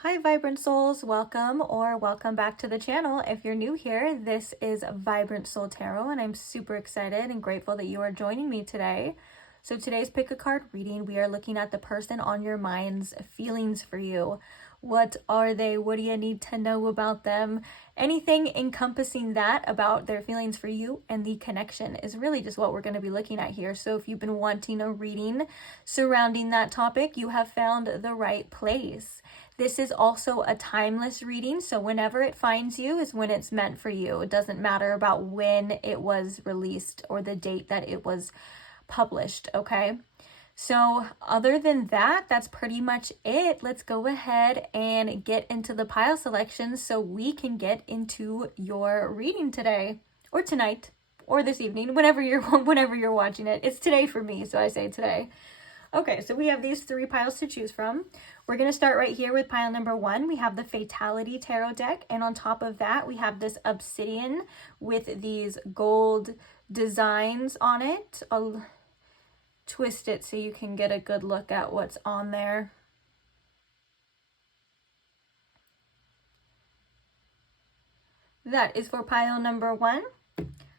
Hi Vibrant Souls, welcome or welcome back to the channel. If you're new here, this is Vibrant Soul Tarot and I'm super excited and grateful that you are joining me today. So today's pick a card reading, we are looking at the person on your mind's feelings for you. What are they? What do you need to know about them? Anything encompassing that about their feelings for you and the connection is really just what we're going to be looking at here. So if you've been wanting a reading surrounding that topic, you have found the right place. This is also a timeless reading, so whenever it finds you is when it's meant for you. It doesn't matter about when it was released or the date that it was published, okay? So other than that, that's pretty much it. Let's go ahead and get into the pile selections so we can get into your reading today or tonight or this evening, whenever you're watching it. It's today for me, so I say today. Okay, so we have these three piles to choose from. We're going to start right here with pile number 1. We have the Fatality Tarot deck, and on top of that, we have this obsidian with these gold designs on it. I'll twist it so you can get a good look at what's on there. That is for pile number 1.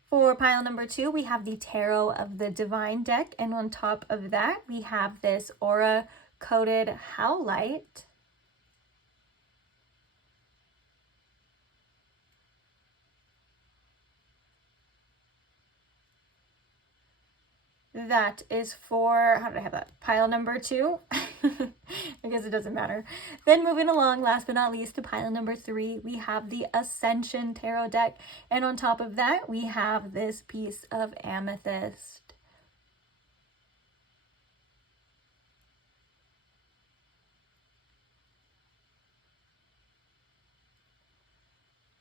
For pile number 2, we have the Tarot of the Divine deck, and on top of that, we have this aura-coated howlite. That is for, how did I have that? Pile number 2. I guess it doesn't matter. Then moving along, last but not least, to pile number 3, we have the Ascension Tarot deck. And on top of that, we have this piece of amethyst.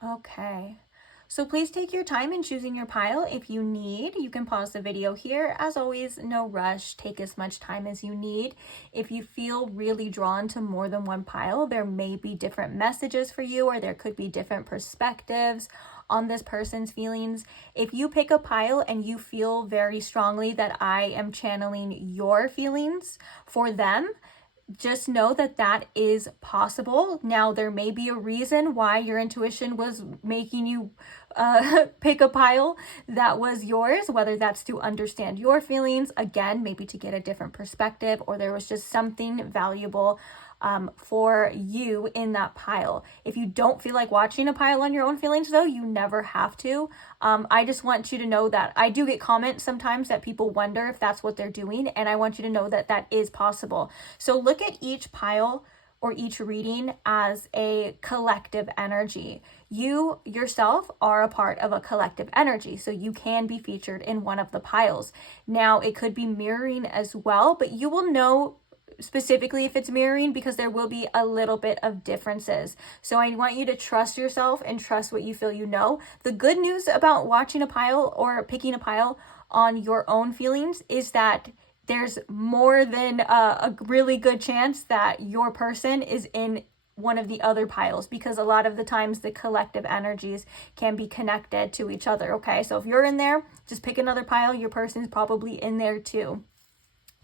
Okay. So please take your time in choosing your pile. If you need, you can pause the video here. As always, no rush. Take as much time as you need. If you feel really drawn to more than one pile, there may be different messages for you, or there could be different perspectives on this person's feelings. If you pick a pile and you feel very strongly that I am channeling your feelings for them, just know that that is possible. Now, there may be a reason why your intuition was making you pick a pile that was yours, whether that's to understand your feelings, again, maybe to get a different perspective, or there was just something valuable for you in that pile. If you don't feel like watching a pile on your own feelings, though, you never have to. I just want you to know that I do get comments sometimes that people wonder if that's what they're doing, and I want you to know that that is possible. So look at each pile or each reading as a collective energy. You yourself are a part of a collective energy, so you can be featured in one of the piles. Now, it could be mirroring as well, but you will know specifically if it's mirroring because there will be a little bit of differences. So I want you to trust yourself and trust what you feel you know. The good news about watching a pile or picking a pile on your own feelings is that there's more than a really good chance that your person is in one of the other piles, because a lot of the times the collective energies can be connected to each other. Okay, so if you're in there, just pick another pile. Your person is probably in there too.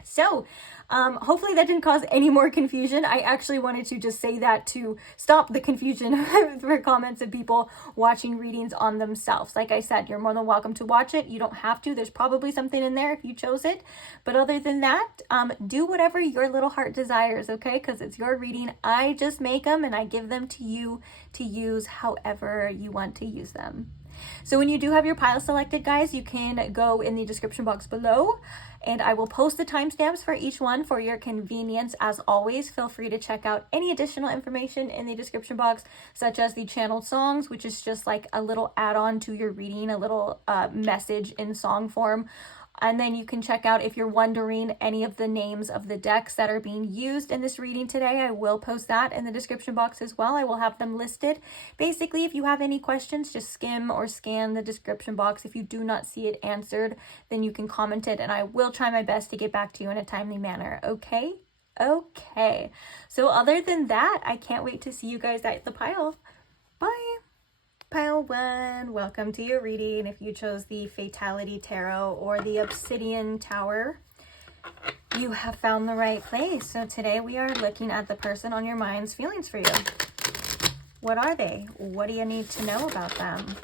So hopefully that didn't cause any more confusion. I actually wanted to just say that to stop the confusion for comments of people watching readings on themselves. Like I said, you're more than welcome to watch it. You don't have to. There's probably something in there if you chose it. But other than that, do whatever your little heart desires, okay? Because it's your reading. I just make them and I give them to you to use however you want to use them. So when you do have your pile selected, guys, you can go in the description box below, and I will post the timestamps for each one for your convenience. As always, feel free to check out any additional information in the description box, such as the channeled songs, which is just like a little add-on to your reading, a little message in song form. And then you can check out, if you're wondering, any of the names of the decks that are being used in this reading today. I will post that in the description box as well. I will have them listed. Basically, if you have any questions, just skim or scan the description box. If you do not see it answered, then you can comment it, and I will try my best to get back to you in a timely manner, okay? Okay. So other than that, I can't wait to see you guys at the pile. Bye! Pile 1, welcome to your reading if you chose the Fatality Tarot or the Obsidian Tower. You have found the right place. So today we are looking at the person on your mind's feelings for you. What are they? What do you need to know about them?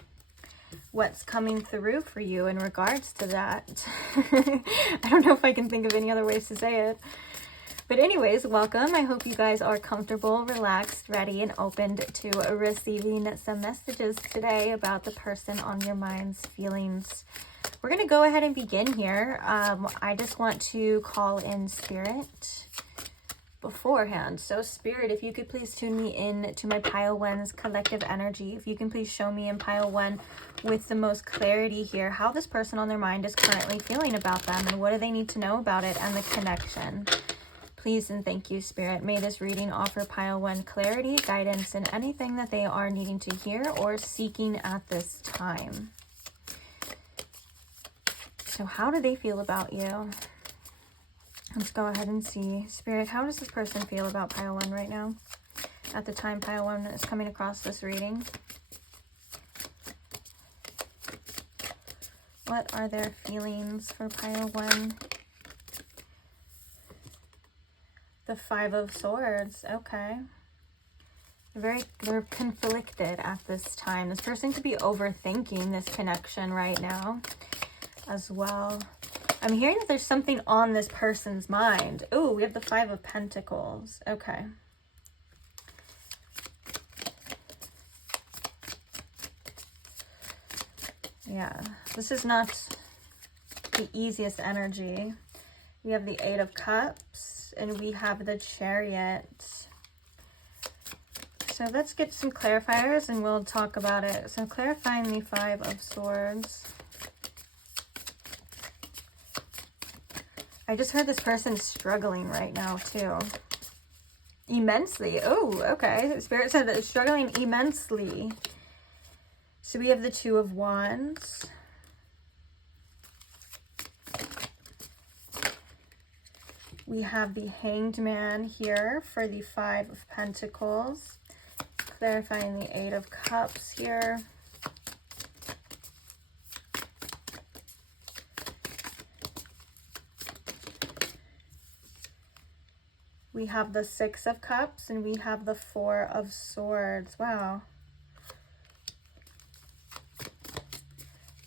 What's coming through for you in regards to that? I don't know if I can think of any other ways to say it. But anyways, welcome. I hope you guys are comfortable, relaxed, ready, and open to receiving some messages today about the person on your mind's feelings. We're going to go ahead and begin here. I just want to call in Spirit beforehand. So Spirit, if you could please tune me in to my pile one's collective energy. If you can please show me in pile one with the most clarity here how this person on their mind is currently feeling about them and what do they need to know about it and the connection. Please and thank you, Spirit. May this reading offer pile one clarity, guidance, and anything that they are needing to hear or seeking at this time. So how do they feel about you? Let's go ahead and see. Spirit, how does this person feel about pile one right now? At the time pile one is coming across this reading. What are their feelings for pile one? The Five of Swords. Okay. They're conflicted at this time. This person could be overthinking this connection right now as well. I'm hearing that there's something on this person's mind. Oh, we have the Five of Pentacles. Okay. Yeah, this is not the easiest energy. We have the Eight of Cups and we have the Chariot. So let's get some clarifiers and we'll talk about it. So clarifying the Five of Swords. I just heard this person is struggling right now too. Immensely. Oh, okay. Spirit said that it's struggling immensely. So we have the Two of Wands. We have the Hanged Man here for the Five of Pentacles. Clarifying the Eight of Cups here. We have the Six of Cups and we have the Four of Swords. Wow.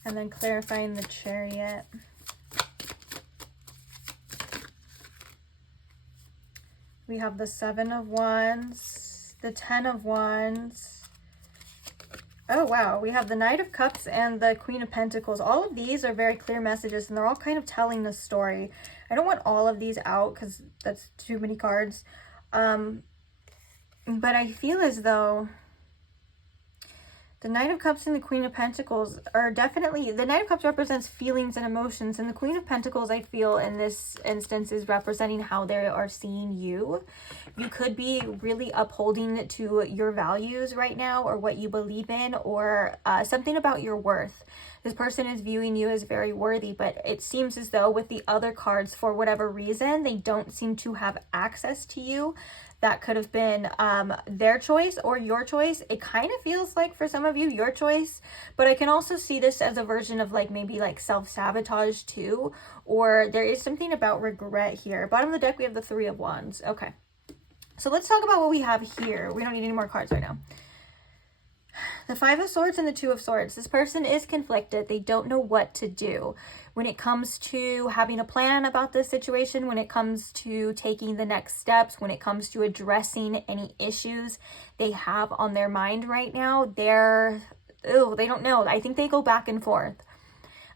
And then clarifying the Chariot. We have the Seven of Wands, the Ten of Wands. Oh, wow. We have the Knight of Cups and the Queen of Pentacles. All of these are very clear messages and they're all kind of telling the story. I don't want all of these out because that's too many cards. But I feel as though the Knight of Cups and the Queen of Pentacles are definitely... The Knight of Cups represents feelings and emotions. And the Queen of Pentacles, I feel, in this instance, is representing how they are seeing you. You could be really upholding to your values right now or what you believe in or something about your worth. This person is viewing you as very worthy, but it seems as though with the other cards, for whatever reason, they don't seem to have access to you. That could have been their choice or your choice. It kind of feels like for some of you, your choice, but I can also see this as a version of like maybe like self-sabotage too, or there is something about regret here. Bottom of the deck, we have the Three of Wands. Okay. So let's talk about what we have here. We don't need any more cards right now. The Five of Swords and the Two of Swords. This person is conflicted. They don't know what to do when it comes to having a plan about this situation, when it comes to taking the next steps, when it comes to addressing any issues they have on their mind right now. They don't know. I think they go back and forth.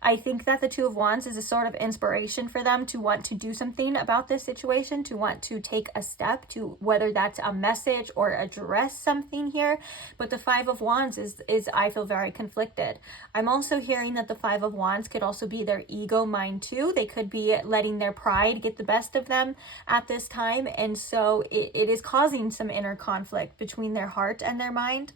I think that the Two of Wands is a sort of inspiration for them to want to do something about this situation, to want to take a step, to whether that's a message or address something here. But the Five of Wands is I feel very conflicted. I'm also hearing that the Five of Wands could also be their ego mind too. They could be letting their pride get the best of them at this time. And so it is causing some inner conflict between their heart and their mind.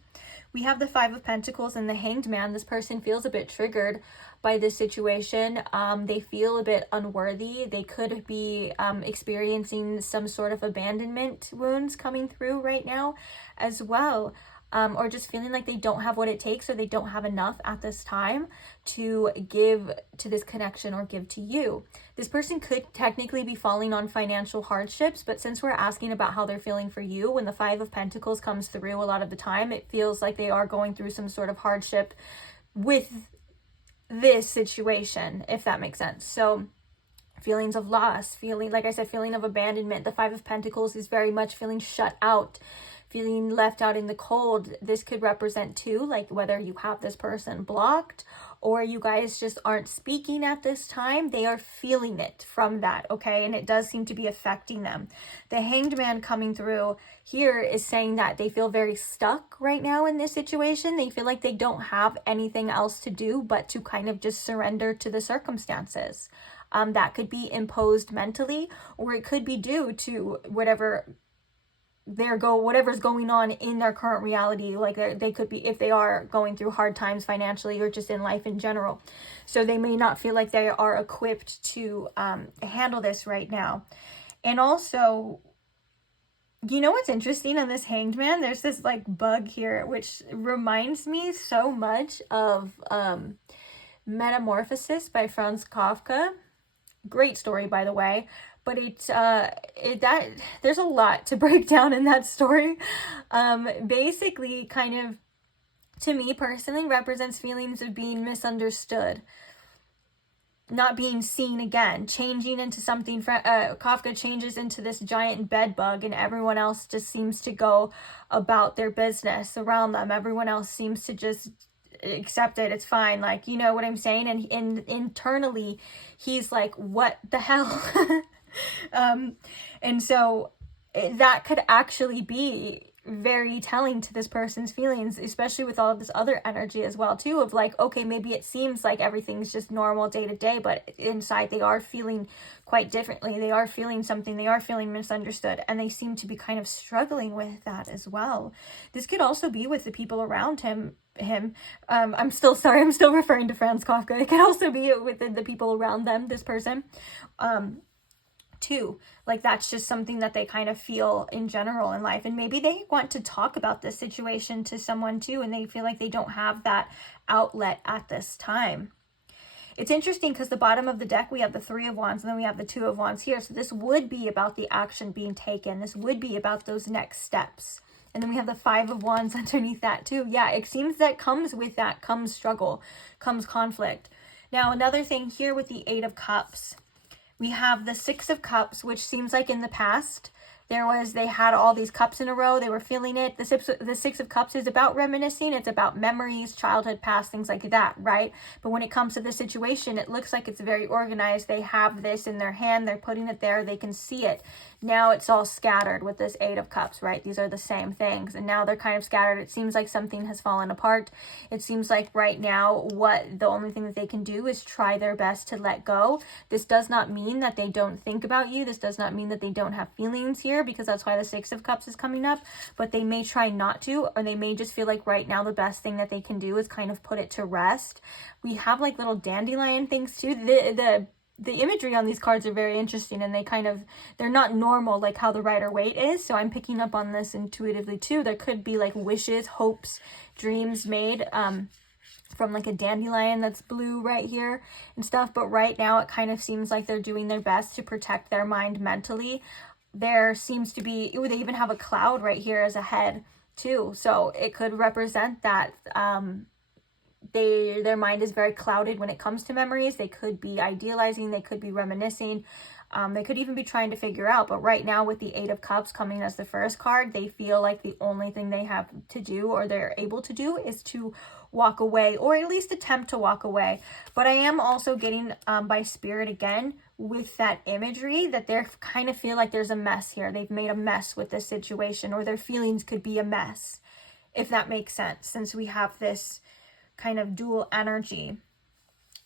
We have the Five of Pentacles and the Hanged Man. This person feels a bit triggered by this situation. They feel a bit unworthy. They could be experiencing some sort of abandonment wounds coming through right now as well. or just feeling like they don't have what it takes or they don't have enough at this time to give to this connection or give to you. This person could technically be falling on financial hardships, but since we're asking about how they're feeling for you, when the Five of Pentacles comes through a lot of the time, it feels like they are going through some sort of hardship with this situation, if that makes sense. So feelings of loss, feeling, like I said, feeling of abandonment. The Five of Pentacles is very much feeling shut out, feeling left out in the cold. This could represent too, like whether you have this person blocked or you guys just aren't speaking at this time, they are feeling it from that, okay? And it does seem to be affecting them. The Hanged Man coming through here is saying that they feel very stuck right now in this situation. They feel like they don't have anything else to do but to kind of just surrender to the circumstances. That could be imposed mentally, or it could be due to whatever's going on in their current reality. Like they could be, if they are going through hard times financially or just in life in general. So they may not feel like they are equipped to handle this right now. And also, you know what's interesting on this Hanged Man? There's this like bug here, which reminds me so much of Metamorphosis by Franz Kafka. Great story, by the way. But there's a lot to break down in that story. Basically, kind of, to me personally, represents feelings of being misunderstood, not being seen again, changing into something. Kafka changes into this giant bed bug, and everyone else just seems to go about their business around them. Everyone else seems to just accept it. It's fine. Like, you know what I'm saying? And internally, he's like, what the hell? And so that could actually be very telling to this person's feelings, especially with all of this other energy as well too, of like, okay, maybe it seems like everything's just normal day to day, but inside they are feeling quite differently. They are feeling something. They are feeling misunderstood, and they seem to be kind of struggling with that as well. This could also be with the people around him. I'm still referring to Franz Kafka. It could also be within the people around them, this person, too. Like, that's just something that they kind of feel in general in life. And maybe they want to talk about this situation to someone too, and they feel like they don't have that outlet at this time. It's interesting because the bottom of the deck, we have the Three of Wands, and then we have the Two of Wands here. So this would be about the action being taken. This would be about those next steps. And then we have the Five of Wands underneath that too. Yeah, it seems that comes with that comes struggle, comes conflict. Now, another thing here with the Eight of Cups, we have the Six of Cups, which seems like in the past, they had all these cups in a row. They were feeling it. The Six of Cups is about reminiscing. It's about memories, childhood, past, things like that, right? But when it comes to the situation, it looks like it's very organized. They have this in their hand. They're putting it there. They can see it. Now it's all scattered with this Eight of Cups, right? These are the same things. And now they're kind of scattered. It seems like something has fallen apart. It seems like right now the only thing that they can do is try their best to let go. This does not mean that they don't think about you. This does not mean that they don't have feelings here, because that's why the Six of Cups is coming up. But they may try not to, or they may just feel like right now the best thing that they can do is kind of put it to rest. We have like little dandelion things too. The imagery on these cards are very interesting, and they're not normal like how the Rider-Waite is. So I'm picking up on this intuitively too. There could be like wishes, hopes, dreams made from like a dandelion that's blue right here and stuff. But right now it kind of seems like they're doing their best to protect their mind mentally. There seems to be, they even have a cloud right here as a head too. So it could represent that their mind is very clouded when it comes to memories. They could be idealizing, they could be reminiscing, they could even be trying to figure out. But right now with the Eight of Cups coming as the first card, they feel like the only thing they have to do, or they're able to do, is to walk away, or at least attempt to walk away. But I am also getting by Spirit again with that imagery that they kind of feel like there's a mess here. They've made a mess with this situation, or their feelings could be a mess, if that makes sense, since we have this kind of dual energy.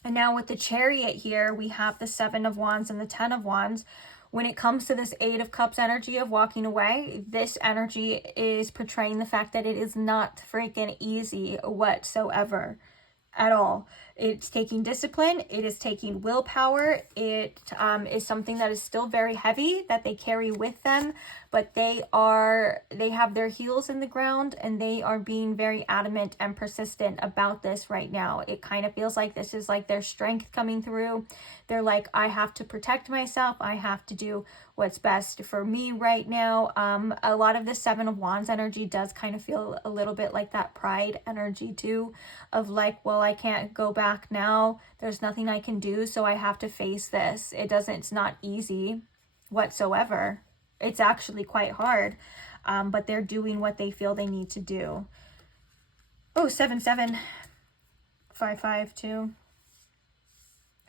And now with the Chariot here, we have the Seven of Wands and the Ten of Wands. When it comes to this Eight of Cups energy of walking away, this energy is portraying the fact that it is not freaking easy whatsoever at all. It's taking discipline. It is taking willpower. It is something that is still very heavy that they carry with them. but they have their heels in the ground, and they are being very adamant and persistent about this right now. It kind of feels like this is like their strength coming through. They're like, I have to protect myself. I have to do what's best for me right now. A lot of the Seven of Wands energy does kind of feel a little bit like that pride energy too, of like, well, I can't go back now. There's nothing I can do, so I have to face this. It's not easy whatsoever. It's actually quite hard, but they're doing what they feel they need to do. Oh, 7755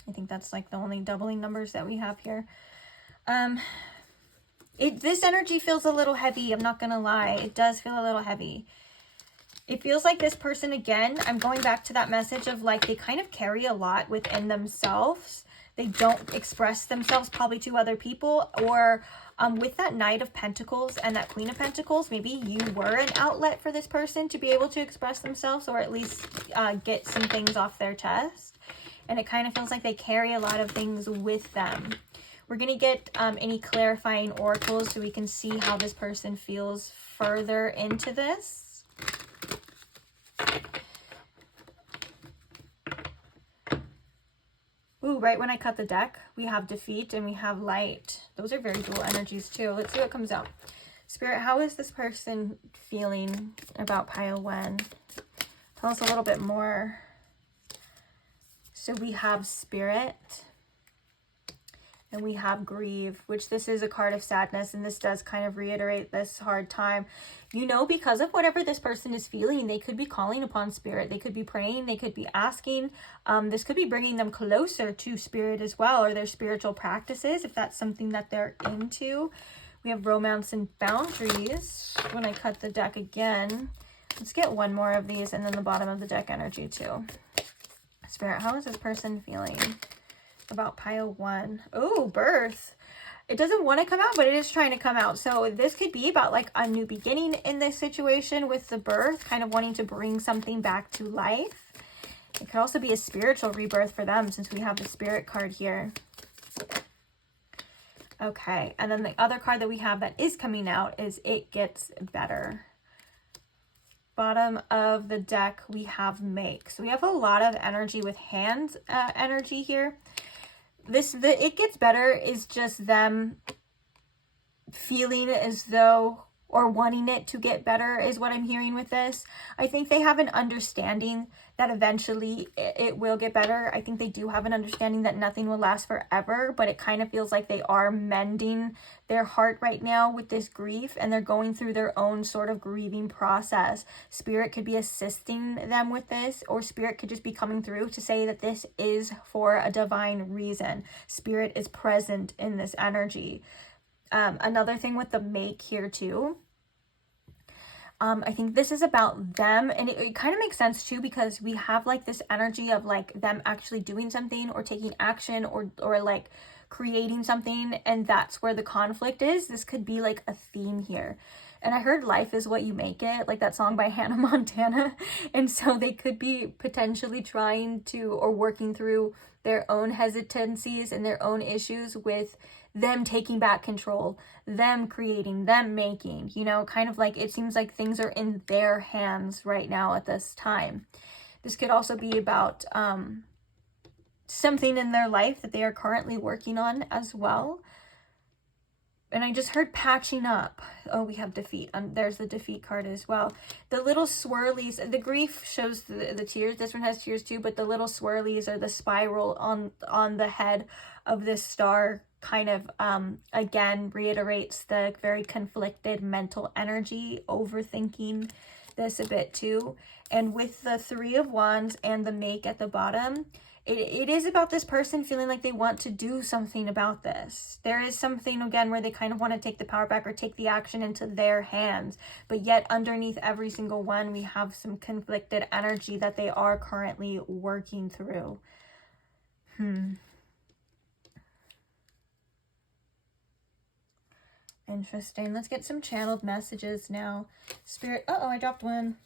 I think that's like the only doubling numbers that we have here. This energy feels a little heavy. I'm not gonna lie. It does feel a little heavy. It feels like this person, again, I'm going back to that message of like, they kind of carry a lot within themselves. They don't express themselves probably to other people, or with that Knight of Pentacles and that Queen of Pentacles, maybe you were an outlet for this person to be able to express themselves, or at least get some things off their chest. And it kind of feels like they carry a lot of things with them. We're going to get any clarifying oracles so we can see how this person feels further into this. Ooh, right when I cut the deck, we have defeat and we have light. Those are very dual energies too. Let's see what comes out. Spirit, how is this person feeling about pile one? Tell us a little bit more. So we have Spirit and we have Grieve, which this is a card of sadness, and this does kind of reiterate this hard time. You know, because of whatever this person is feeling, they could be calling upon Spirit. They could be praying. They could be asking. This could be bringing them closer to Spirit as well, or their spiritual practices, if that's something that they're into. We have Romance and Boundaries. When I cut the deck again, let's get one more of these, and then the bottom of the deck energy too. Spirit, how is this person feeling about pile one? Oh, Birth. It doesn't want to come out, but it is trying to come out. So this could be about like a new beginning in this situation with the Birth, kind of wanting to bring something back to life. It could also be a spiritual rebirth for them, since we have the Spirit card here. Okay, and then the other card that we have that is coming out is It Gets Better. Bottom of the deck, we have Make. So we have a lot of energy with hands energy here. It Gets Better is just them feeling as though, or wanting it to get better, is what I'm hearing with this. I think they have an understanding that eventually it will get better. I think they do have an understanding that nothing will last forever, but it kind of feels like they are mending their heart right now with this grief, and they're going through their own sort of grieving process. Spirit could be assisting them with this, or Spirit could just be coming through to say that this is for a divine reason. Spirit is present in this energy. Another thing with the Make here too, I think this is about them, and it kind of makes sense too, because we have like this energy of like them actually doing something or taking action or like creating something, and that's where the conflict is. This could be like a theme here. And I heard Life Is What You Make It, like that song by Hannah Montana. And so they could be potentially trying to, or working through their own hesitancies and their own issues with them taking back control, them creating, them making, you know, kind of like it seems like things are in their hands right now at this time. This could also be about something in their life that they are currently working on as well. And I just heard patching up. Oh, we have defeat. There's the defeat card as well. The little swirlies, the grief shows the tears. This one has tears too, but the little swirlies are the spiral on the head of this star, kind of, again, reiterates the very conflicted mental energy, overthinking this a bit too. And with the Three of Wands and the Make at the bottom, it is about this person feeling like they want to do something about this. There is something, again, where they kind of want to take the power back or take the action into their hands. But yet underneath every single one, we have some conflicted energy that they are currently working through. Interesting. Let's get some channeled messages now. Spirit. Uh-oh, I dropped one.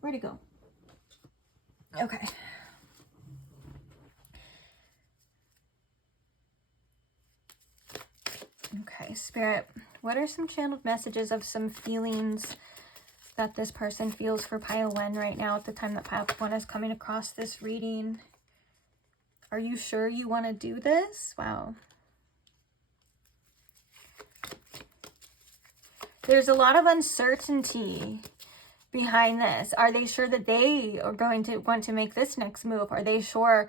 Where'd it go? Okay. Okay, Spirit, what are some channeled messages of some feelings that this person feels for pile 1 right now at the time that pile 1 is coming across this reading? Are you sure you want to do this? Wow. There's a lot of uncertainty behind this. Are they sure that they are going to want to make this next move? Are they sure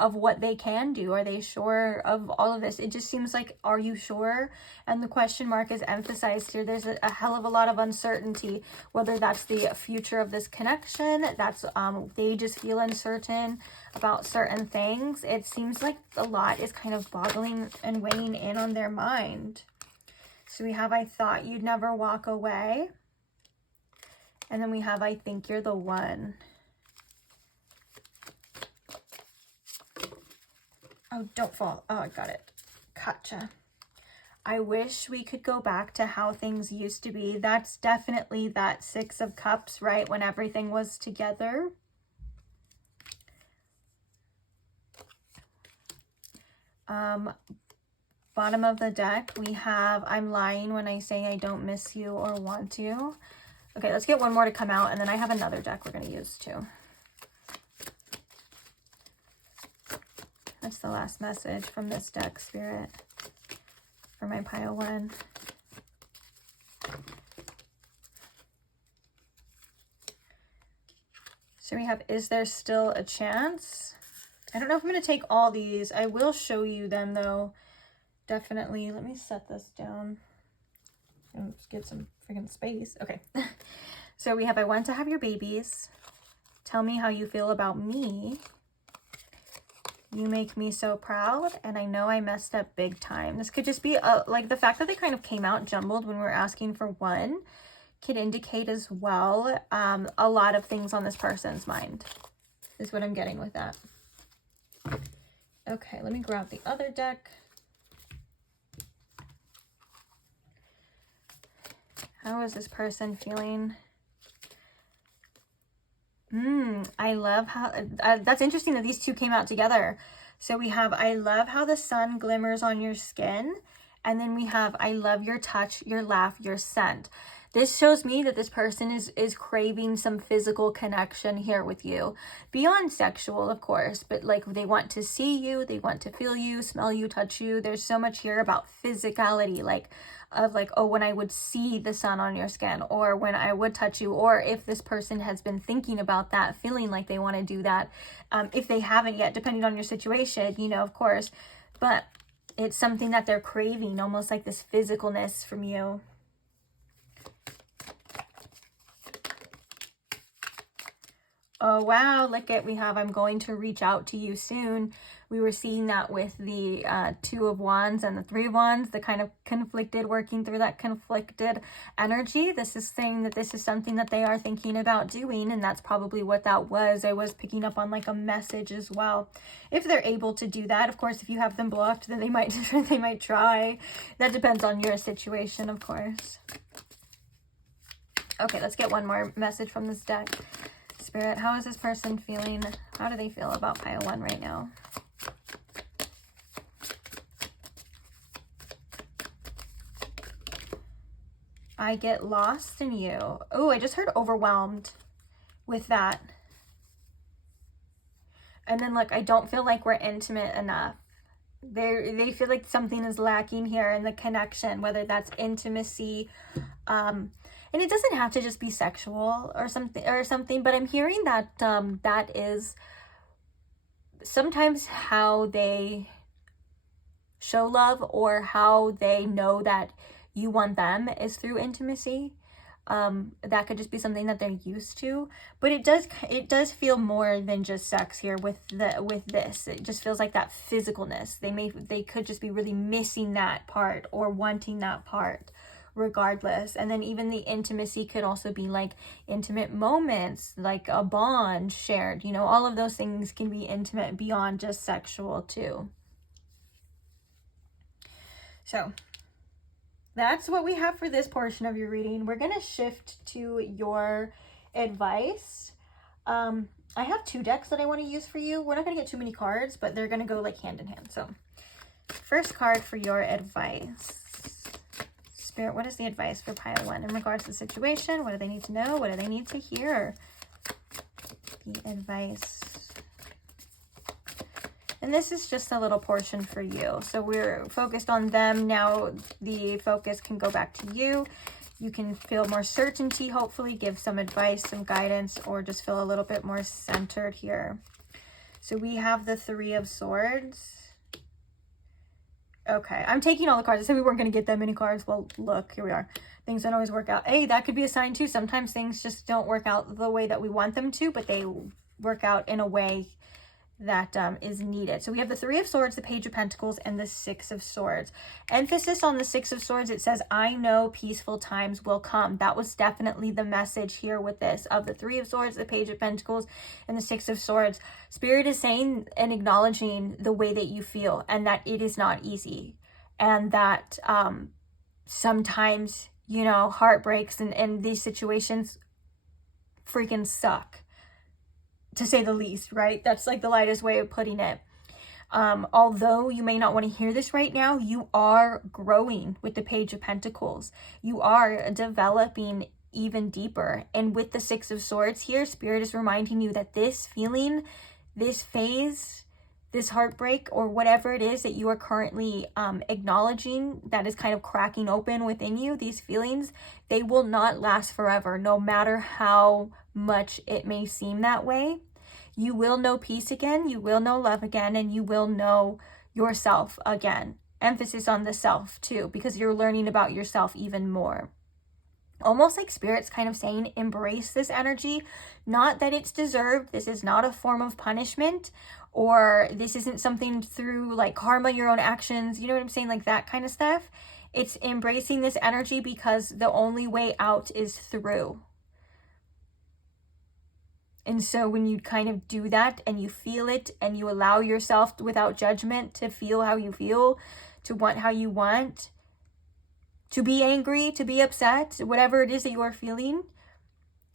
of what they can do? Are they sure of all of this? It just seems like, are you sure? And the question mark is emphasized here. There's a hell of a lot of uncertainty, whether that's the future of this connection, that's they just feel uncertain about certain things. It seems like a lot is kind of boggling and weighing in on their mind. So we have, I thought you'd never walk away. And then we have, I think you're the one. Oh, don't fall. Oh, I got it. Gotcha. I wish we could go back to how things used to be. That's definitely that 6 of Cups, right? When everything was together. Bottom of the deck, we have, I'm lying when I say I don't miss you or want to. Okay, let's get one more to come out, and then I have another deck we're going to use too. That's the last message from this deck, Spirit, for my pile 1. So we have, is there still a chance? I don't know if I'm going to take all these. I will show you them, though. Definitely. Let me set this down. Let's get some freaking space. Okay. So we have, I want to have your babies. Tell me how you feel about me. You make me so proud, and I know I messed up big time. This could just be like the fact that they kind of came out jumbled when we're asking for 1 could indicate as well a lot of things on this person's mind is what I'm getting with that. Okay, let me grab the other deck. How is this person feeling? I love how, that's interesting that these two came out together. So we have, I love how the sun glimmers on your skin. And then we have, I love your touch, your laugh, your scent. This shows me that this person is craving some physical connection here with you. Beyond sexual, of course, but like they want to see you, they want to feel you, smell you, touch you. There's so much here about physicality, like, oh, when I would see the sun on your skin, or when I would touch you, or if this person has been thinking about that, feeling like they want to do that. If they haven't yet, depending on your situation, you know, of course, but it's something that they're craving, almost like this physicalness from you. Oh, wow. Look at, we have, I'm going to reach out to you soon. We were seeing that with the 2 of Wands and the 3 of Wands, the kind of conflicted, working through that conflicted energy. This is saying that this is something that they are thinking about doing, and that's probably what that was. I was picking up on like a message as well. If they're able to do that, of course, if you have them blocked, then they might try. That depends on your situation, of course. Okay, let's get one more message from this deck. Spirit, how is this person feeling? How do they feel about pile 1 right now? I get lost in you. Oh, I just heard overwhelmed with that. And then look, I don't feel like we're intimate enough. They feel like something is lacking here in the connection, whether that's intimacy, and it doesn't have to just be sexual or something, but I'm hearing that that is sometimes how they show love, or how they know that you want them is through intimacy. That could just be something that they're used to, but it does feel more than just sex here with this. It just feels like that physicalness. They could just be really missing that part or wanting that part regardless. And then even the intimacy could also be like intimate moments, like a bond shared, you know, all of those things can be intimate beyond just sexual too. So that's what we have for this portion of your reading. We're going to shift to your advice. I have 2 decks that I want to use for you. We're not going to get too many cards, but they're going to go like hand in hand. So First card for your advice. Spirit, what is the advice for pile 1 in regards to the situation? What do they need to know? What do they need to hear? The advice. And this is just a little portion for you. So we're focused on them. Now the focus can go back to you. You can feel more certainty, hopefully, give some advice, some guidance, or just feel a little bit more centered here. So we have the 3 of Swords. Okay, I'm taking all the cards. I said we weren't going to get that many cards. Well, look, here we are. Things don't always work out. Hey, that could be a sign too. Sometimes things just don't work out the way that we want them to, but they work out in a way that is needed. So we have the 3 of Swords, the Page of Pentacles, and the 6 of Swords. Emphasis on the 6 of Swords. It says, I know peaceful times will come. That was definitely the message here with this, of the 3 of Swords, the Page of Pentacles, and the 6 of Swords. Spirit is saying and acknowledging the way that you feel, and that it is not easy, and that sometimes, you know, heartbreaks and these situations freaking suck, to say the least, right? That's like the lightest way of putting it. Although you may not want to hear this right now, you are growing with the Page of Pentacles. You are developing even deeper. And with the 6 of Swords here, Spirit is reminding you that this feeling, this phase, this heartbreak, or whatever it is that you are currently acknowledging that is kind of cracking open within you, these feelings, they will not last forever, no matter how much it may seem that way. You will know peace again, you will know love again, and you will know yourself again. Emphasis on the self too, because you're learning about yourself even more. Almost like Spirit's kind of saying, embrace this energy. Not that it's deserved. This is not a form of punishment, or this isn't something through like karma, your own actions. You know what I'm saying? Like that kind of stuff. It's embracing this energy because the only way out is through. And so when you kind of do that and you feel it and you allow yourself without judgment to feel how you feel, to want how you want, to be angry, to be upset, whatever it is that you are feeling,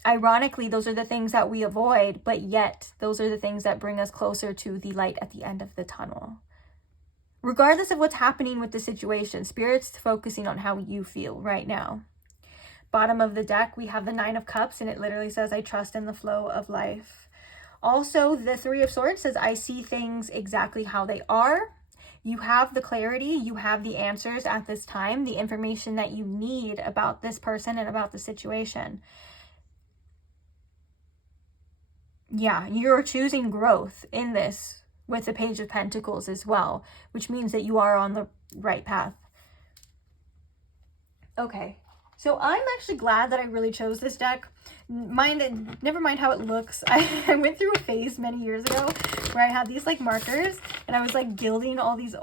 ironically, those are the things that we avoid, but yet those are the things that bring us closer to the light at the end of the tunnel. Regardless of what's happening with the situation, Spirit's focusing on how you feel right now. Bottom of the deck, we have the 9 of Cups, and it literally says, I trust in the flow of life. Also, the 3 of Swords says, I see things exactly how they are. You have the clarity, you have the answers at this time, the information that you need about this person and about the situation. Yeah, you're choosing growth in this with the Page of Pentacles as well, which means that you are on the right path. Okay. So I'm actually glad that I really chose this deck. Never mind how it looks. I went through a phase many years ago where I had these like markers and I was like gilding all these,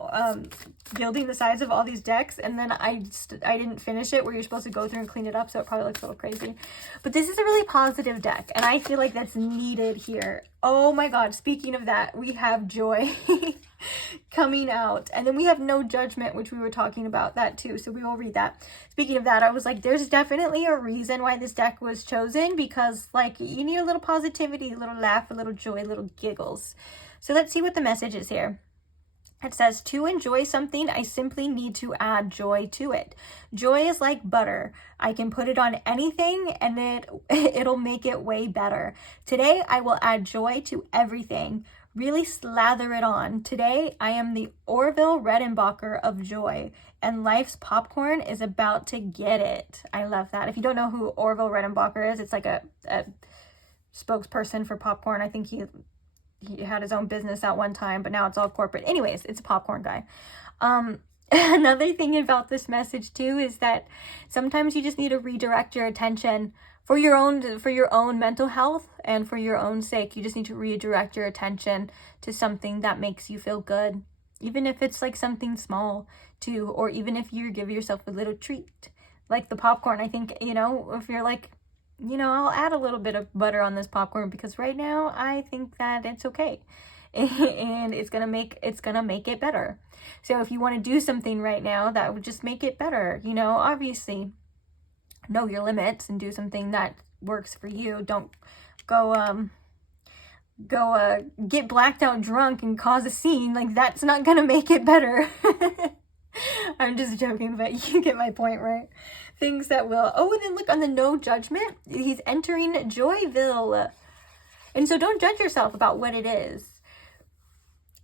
gilding the sides of all these decks, and then I didn't finish it, where you're supposed to go through and clean it up, so it probably looks a little crazy. But this is a really positive deck, and I feel like that's needed here. Oh my God, speaking of that, we have joy coming out, and then we have no judgment, which we were talking about that too, so we will read that. Speaking of that, I was like, there's definitely a reason why this deck was chosen, because like you need a little positivity, a little laugh, a little joy, a little giggles. So let's see what the message is here. It says, to enjoy something, I simply need to add joy to it. Joy is like butter. I can put it on anything and it'll make it way better. Today, I will add joy to everything. Really slather it on. Today, I am the Orville Redenbacher of joy, and life's popcorn is about to get it. I love that. If you don't know who Orville Redenbacher is, it's like a spokesperson for popcorn. I think he had his own business at one time, but now it's all corporate. Anyways, it's a popcorn guy. Another thing about this message too is that sometimes you just need to redirect your attention for your own mental health and for your own sake. You just need to redirect your attention to something that makes you feel good, even if it's like something small too, or even if you give yourself a little treat like the popcorn. I think, you know, if you're like, you know, I'll add a little bit of butter on this popcorn because right now I think that it's okay. And it's gonna make it better. So if you want to do something right now that would just make it better, you know, obviously know your limits and do something that works for you. Don't go get blacked out drunk and cause a scene. Like, that's not gonna make it better. I'm just joking, but you get my point, right? Things that will. Oh, and then look, on the no judgment, he's entering Joyville. And so don't judge yourself about what it is.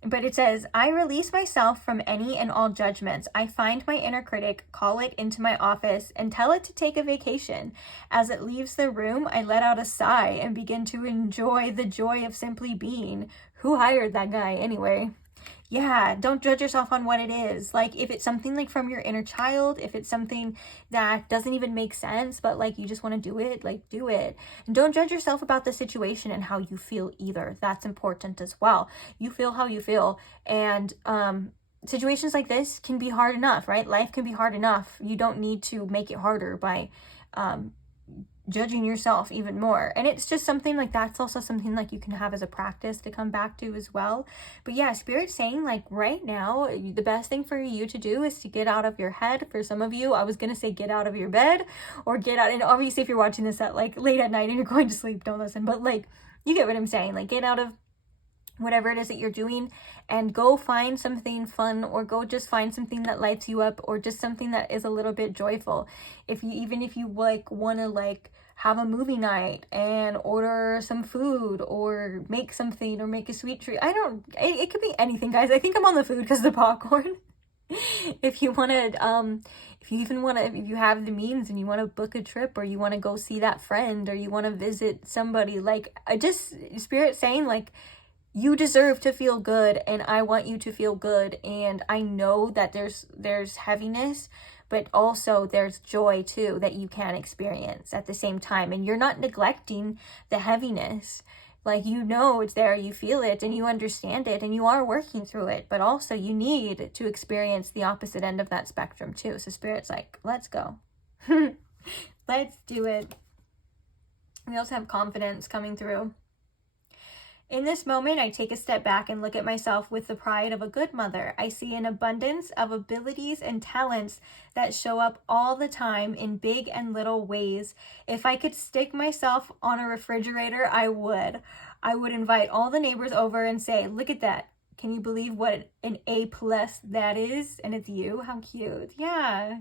But it says, I release myself from any and all judgments. I find my inner critic, call it into my office, and tell it to take a vacation. As it leaves the room, I let out a sigh and begin to enjoy the joy of simply being. Who hired that guy anyway? Yeah, don't judge yourself on what it is. Like, if it's something like from your inner child, if it's something that doesn't even make sense, but like you just want to do it, like do it. And don't judge yourself about the situation and how you feel either. That's important as well. You feel how you feel. And situations like this can be hard enough, right? Life can be hard enough. You don't need to make it harder by judging yourself even more. And it's just something like, that's also something like you can have as a practice to come back to as well. But yeah, Spirit's saying like right now, the best thing for you to do is to get out of your head. For some of you, I was gonna say get out of your bed or get out. And obviously if you're watching this at like late at night and you're going to sleep, don't listen. But like, you get what I'm saying. Like, get out of whatever it is that you're doing and go find something fun, or go just find something that lights you up, or just something that is a little bit joyful. Even if you like want to like have a movie night and order some food or make something or make a sweet treat. It could be anything, guys. I think I'm on the food because of the popcorn. If you want to, if you have the means and you want to book a trip, or you want to go see that friend, or you want to visit somebody, like, Spirit saying like, you deserve to feel good, and I want you to feel good. And I know that there's heaviness, but also there's joy too that you can experience at the same time. And you're not neglecting the heaviness. Like, you know it's there, you feel it, and you understand it, and you are working through it. But also you need to experience the opposite end of that spectrum too. So Spirit's like, let's go. Let's do it. We also have confidence coming through. In this moment, I take a step back and look at myself with the pride of a good mother. I see an abundance of abilities and talents that show up all the time in big and little ways. If I could stick myself on a refrigerator, I would. I would invite all the neighbors over and say, look at that. Can you believe what an A+ that is? And it's you. How cute. Yeah.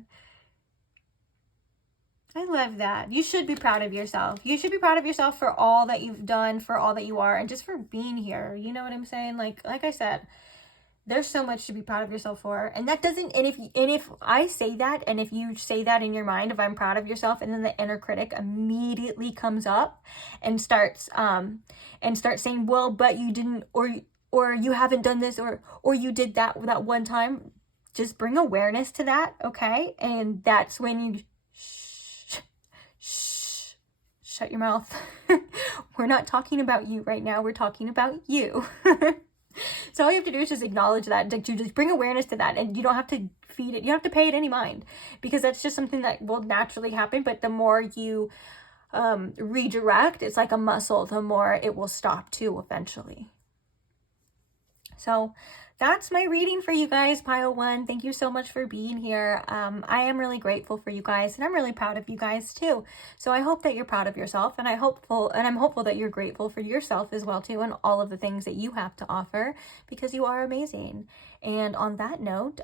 I love that. You should be proud of yourself. You should be proud of yourself for all that you've done, for all that you are, and just for being here. You know what I'm saying? Like I said, there's so much to be proud of yourself for. And that doesn't, and if I say that, and if you say that in your mind, if I'm proud of yourself, and then the inner critic immediately comes up and starts saying, well, but you didn't, or you haven't done this, or you did that one time, just bring awareness to that, okay? And that's when you shut your mouth. We're not talking about you right now. We're talking about you. So all you have to do is just acknowledge that, to just bring awareness to that, and you don't have to feed it. You don't have to pay it any mind, because that's just something that will naturally happen. But the more you redirect, it's like a muscle, the more it will stop too eventually. So that's my reading for you guys, Pile 1. Thank you so much for being here. I am really grateful for you guys, and I'm really proud of you guys too. So I hope that you're proud of yourself, and I'm hopeful that you're grateful for yourself as well too, and all of the things that you have to offer, because you are amazing. And on that note,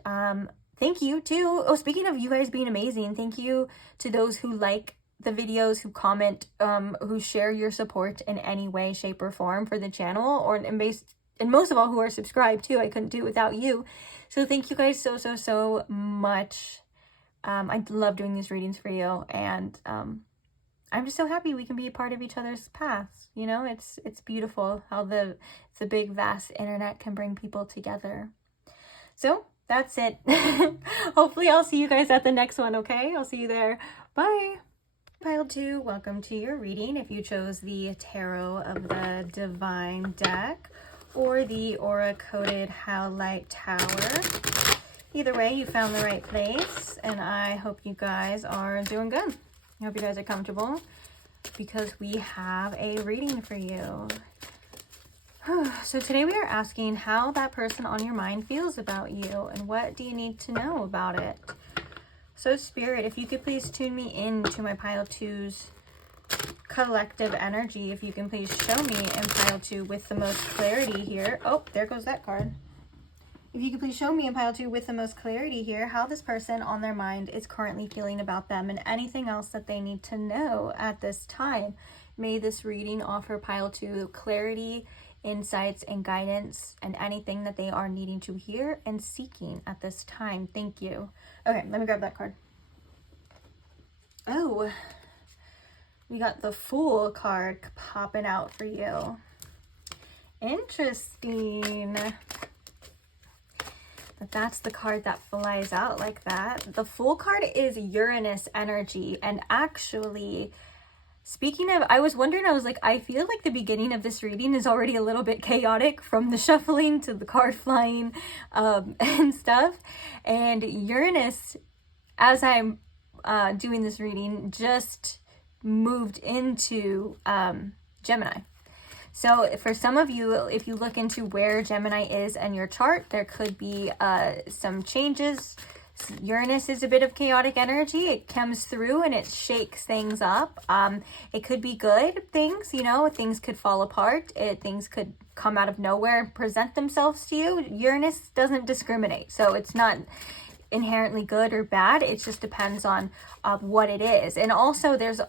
thank you too. Oh, speaking of you guys being amazing, thank you to those who like the videos, who comment, who share your support in any way, shape, or form for the channel, and most of all, who are subscribed too. I couldn't do it without you. So thank you guys so much. I love doing these readings for you, and I'm just so happy we can be a part of each other's paths. You know, it's beautiful how the big vast internet can bring people together. So that's it. Hopefully I'll see you guys at the next one, okay? I'll see you there. Bye. Pile 2, welcome to your reading. If you chose the Tarot of the Divine deck, or the Aura Coded Howlite Tower. Either way, you found the right place, and I hope you guys are doing good. I hope you guys are comfortable, because we have a reading for you. So today we are asking how that person on your mind feels about you, and what do you need to know about it. So Spirit, if you could please tune me in to my Pile 2's collective energy, if you can please show me in pile 2 with the most clarity here. Oh, there goes that card. If you could please show me in pile 2 with the most clarity here how this person on their mind is currently feeling about them and anything else that they need to know at this time. May this reading offer pile 2 clarity, insights, and guidance, and anything that they are needing to hear and seeking at this time. Thank you. Okay, let me grab that card. Oh, we got the Fool card popping out for you. Interesting. But that's the card that flies out like that. The Fool card is Uranus energy. And actually, speaking of, I was wondering, I was like, I feel like the beginning of this reading is already a little bit chaotic, from the shuffling to the card flying and stuff. And Uranus, as I'm doing this reading, just moved into Gemini. So for some of you, if you look into where Gemini is in your chart, there could be some changes. Uranus is a bit of chaotic energy. It comes through and it shakes things up. It could be good things, you know, things could fall apart. Things could come out of nowhere and present themselves to you. Uranus doesn't discriminate, so it's not inherently good or bad. It just depends on what it is. And also there's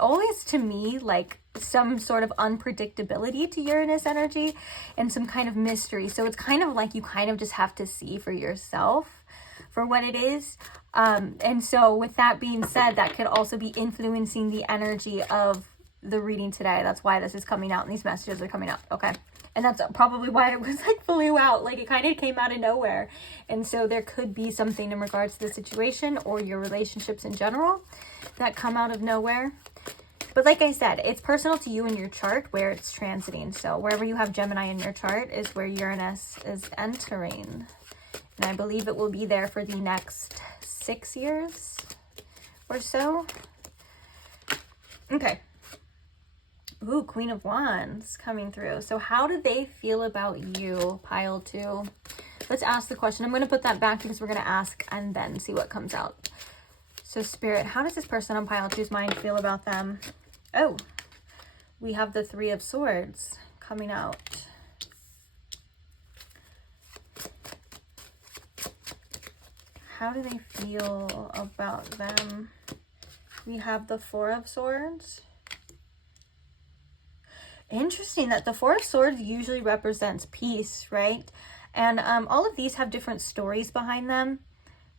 always, to me, like some sort of unpredictability to Uranus energy and some kind of mystery. So it's kind of like you kind of just have to see for yourself for what it is. And so with that being said, that could also be influencing the energy of the reading today. That's why this is coming out and these messages are coming out. Okay. And that's probably why it was like flew out. Like it kind of came out of nowhere. And so there could be something in regards to the situation or your relationships in general that come out of nowhere. But like I said, it's personal to you in your chart where it's transiting. So wherever you have Gemini in your chart is where Uranus is entering. And I believe it will be there for the next 6 years or so. Okay. Ooh, Queen of Wands coming through. So how do they feel about you, pile 2? Let's ask the question. I'm going to put that back because we're going to ask and then see what comes out. So Spirit, how does this person on pile 2's mind feel about them? Oh, we have the Three of Swords coming out. How do they feel about them? We have the Four of Swords. Interesting that the Four of Swords usually represents peace, right? And all of these have different stories behind them.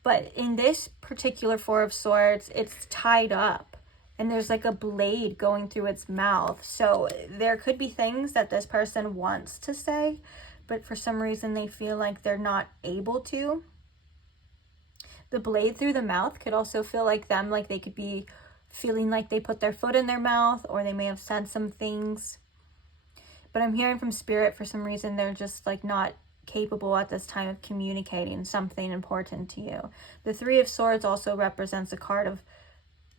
But in this particular Four of Swords, it's tied up. And there's like a blade going through its mouth. So there could be things that this person wants to say, but for some reason they feel like they're not able to. The blade through the mouth could also feel like them, like they could be feeling like they put their foot in their mouth, or they may have said some things. But I'm hearing from Spirit, for some reason, they're just like not capable at this time of communicating something important to you. The Three of Swords also represents a card of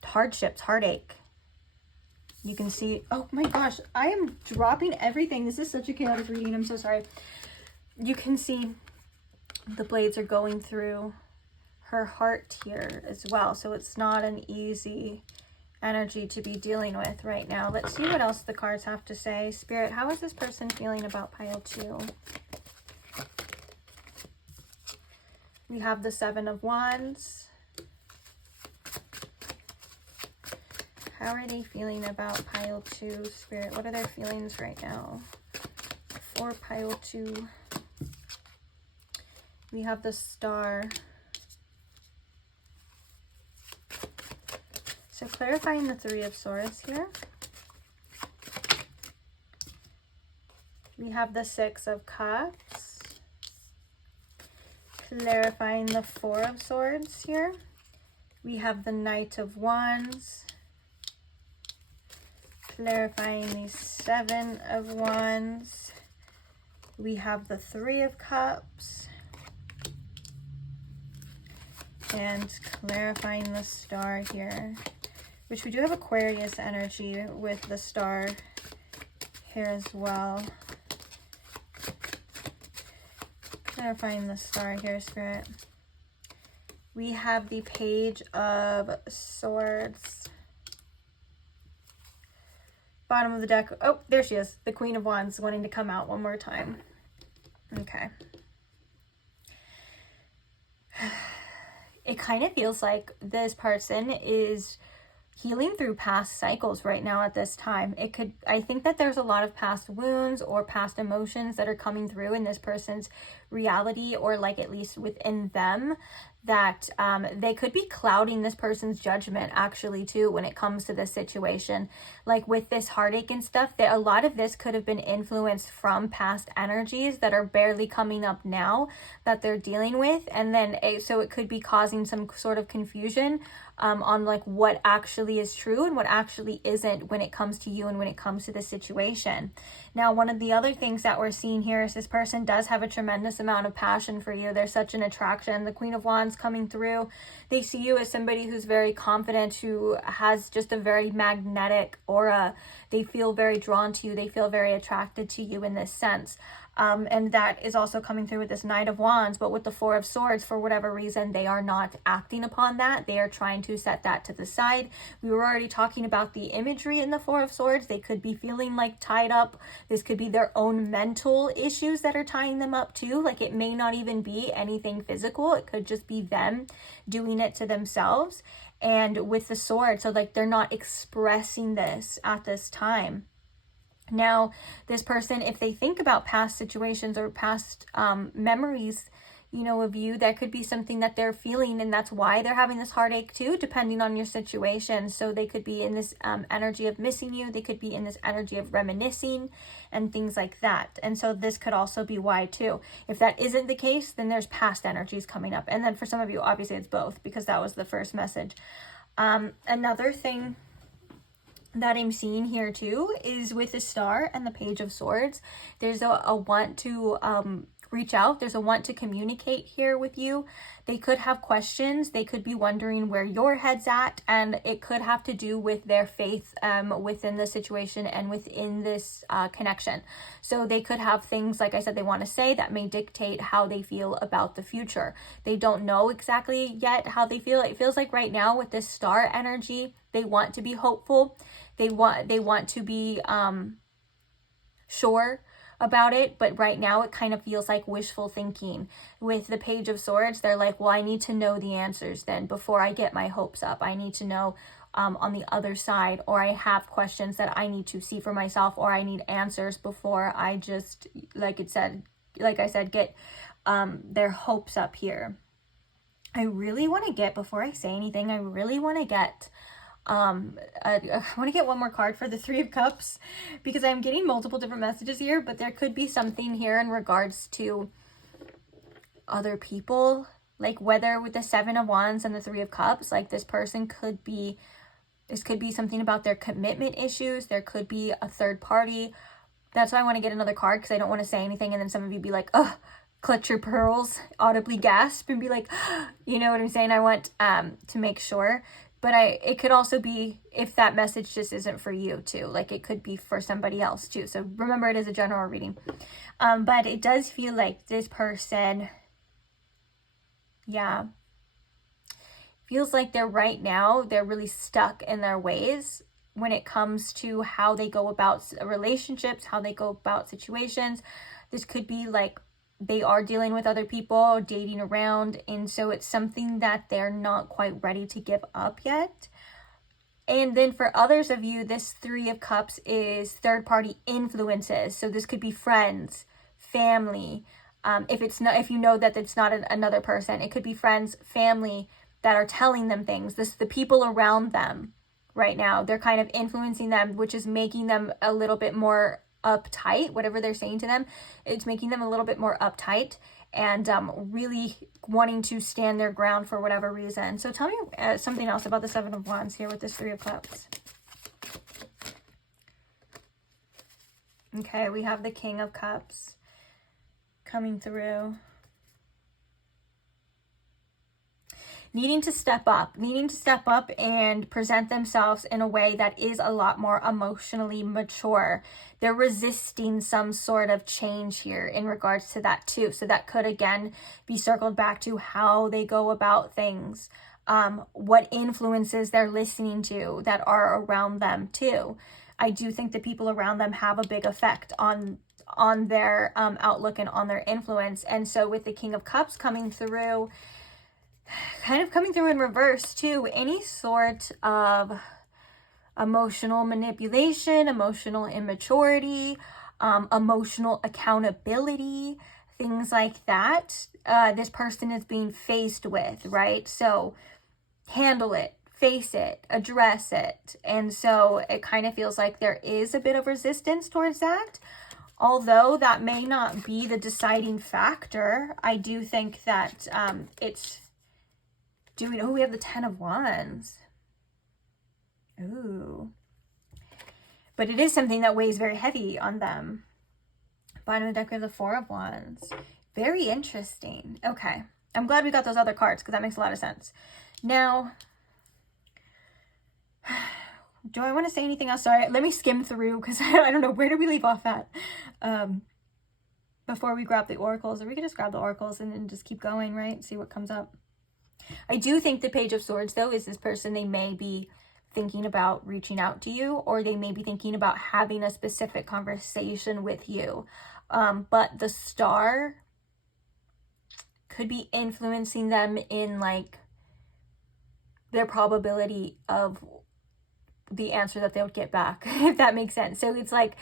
hardships, heartache. You can see, oh my gosh, I am dropping everything. This is such a chaotic reading. I'm so sorry. You can see the blades are going through her heart here as well. So it's not an easy energy to be dealing with right now. Let's see what else the cards have to say. Spirit, how is this person feeling about pile 2? We have the Seven of Wands. How are they feeling about pile 2, Spirit? What are their feelings right now for pile 2? We have the Star. So clarifying the Three of Swords here. We have the Six of Cups. Clarifying the Four of Swords here. We have the Knight of Wands. Clarifying the Seven of Wands. We have the Three of Cups. And clarifying the Star here. Which we do have Aquarius energy with the Star here as well. Clarifying the Star here, Spirit. We have the Page of Swords. bottom of the deck. Oh, there she is. The Queen of Wands wanting to come out one more time. Okay. It kind of feels like this person is healing through past cycles right now at this time. I think that there's a lot of past wounds or past emotions that are coming through in this person's reality, or like at least within them, that they could be clouding this person's judgment actually too when it comes to this situation. Like with this heartache and stuff, that a lot of this could have been influenced from past energies that are barely coming up now that they're dealing with, and then so it could be causing some sort of confusion on like what actually is true and what actually isn't when it comes to you and when it comes to the situation. Now, one of the other things that we're seeing here is this person does have a tremendous amount of passion for you. There's such an attraction. The Queen of Wands coming through. They see you as somebody who's very confident, who has just a very magnetic aura. They feel very drawn to you. They feel very attracted to you in this sense. And that is also coming through with this Knight of Wands, but with the Four of Swords, for whatever reason, they are not acting upon that. They are trying to set that to the side. We were already talking about the imagery in the Four of Swords. They could be feeling like tied up. This could be their own mental issues that are tying them up too. Like it may not even be anything physical. It could just be them doing it to themselves. And with the sword, so like they're not expressing this at this time. Now, this person, if they think about past situations or past memories, you know, of you, that could be something that they're feeling, and that's why they're having this heartache too, depending on your situation. So they could be in this energy of missing you. They could be in this energy of reminiscing and things like that. And so this could also be why too. If that isn't the case, then there's past energies coming up. And then for some of you, obviously it's both, because that was the first message. Another thing that I'm seeing here too is with the Star and the Page of Swords, there's a want to reach out. There's a want to communicate here with you. They could have questions. They could be wondering where your head's at, and it could have to do with their faith within the situation and within this connection. So they could have things, like I said, they want to say that may dictate how they feel about the future. They don't know exactly yet how they feel. It feels like right now with this Star energy, they want to be hopeful. They want to be sure about it, but right now it kind of feels like wishful thinking. With the Page of Swords, they're like, well, I need to know the answers then before I get my hopes up. I need to know on the other side, or I have questions that I need to see for myself, or I need answers before I just, like I said, get their hopes up here. I really want to get, before I say anything, I really want to get I want to get one more card for the Three of Cups, because I'm getting multiple different messages here, but there could be something here in regards to other people, like whether with the Seven of Wands and the Three of Cups, like this person could be, this could be something about their commitment issues. There could be a third party. That's why I want to get another card, because I don't want to say anything and then some of you be like, oh, clutch your pearls, audibly gasp and be like, you know what I'm saying? I want to make sure. But it could also be if that message just isn't for you too. Like it could be for somebody else too. So remember, it is a general reading. But it does feel like this person, yeah, feels like they're right now, they're really stuck in their ways when it comes to how they go about relationships, how they go about situations. This could be like they are dealing with other people, dating around, and so it's something that they're not quite ready to give up yet. And then for others of you, this Three of Cups is third-party influences. So this could be friends, family. If you know that it's not another person, it could be friends, family that are telling them things. The people around them right now, they're kind of influencing them, which is making them a little bit more uptight. Whatever they're saying to them, it's making them a little bit more uptight and really wanting to stand their ground for whatever reason. So tell me something else about the Seven of Wands here with this Three of Cups. Okay, we have the King of Cups coming through. Needing to step up and present themselves in a way that is a lot more emotionally mature. They're resisting some sort of change here in regards to that too. So that could again be circled back to how they go about things, what influences they're listening to that are around them too. I do think the people around them have a big effect on their outlook and on their influence. And so with the King of Cups coming through, kind of coming through in reverse too, any sort of emotional manipulation, emotional immaturity, emotional accountability, things like that, this person is being faced with, right? So handle it, face it, address it. And so it kind of feels like there is a bit of resistance towards that. Although that may not be the deciding factor, I do think that it's doing, oh, we have the 10 of Wands. Ooh. But it is something that weighs very heavy on them. Bottom of the deck, we have the 4 of Wands. Very interesting. Okay. I'm glad we got those other cards because that makes a lot of sense. Now, do I want to say anything else? Sorry, let me skim through because I don't know, where did we leave off at? Before we grab the oracles, or we could just grab the oracles and then just keep going, right? See what comes up. I do think the Page of Swords, though, is this person, they may be thinking about reaching out to you, or they may be thinking about having a specific conversation with you. But the Star could be influencing them in like their probability of the answer that they'll get back, if that makes sense. So it's like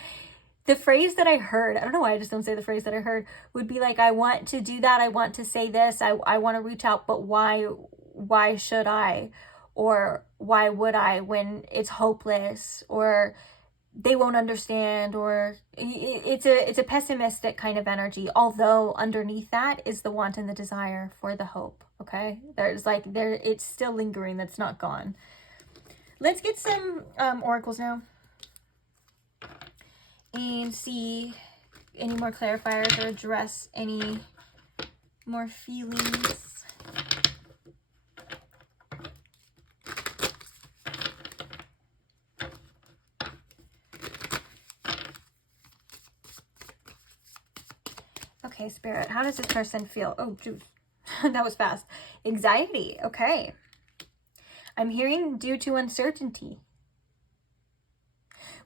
the phrase that I heard, I don't know why I just don't say the phrase that I heard, would be like, I want to do that, I want to say this, I want to reach out, but why should I? Or why would I when it's hopeless, or they won't understand, or it's a pessimistic kind of energy, although underneath that is the want and the desire for the hope. Okay, there's like it's still lingering, that's not gone. Let's get some oracles now and see any more clarifiers or address any more feelings. Okay, Spirit, how does this person feel? Oh, juice. That was fast. Anxiety. Okay. I'm hearing due to uncertainty.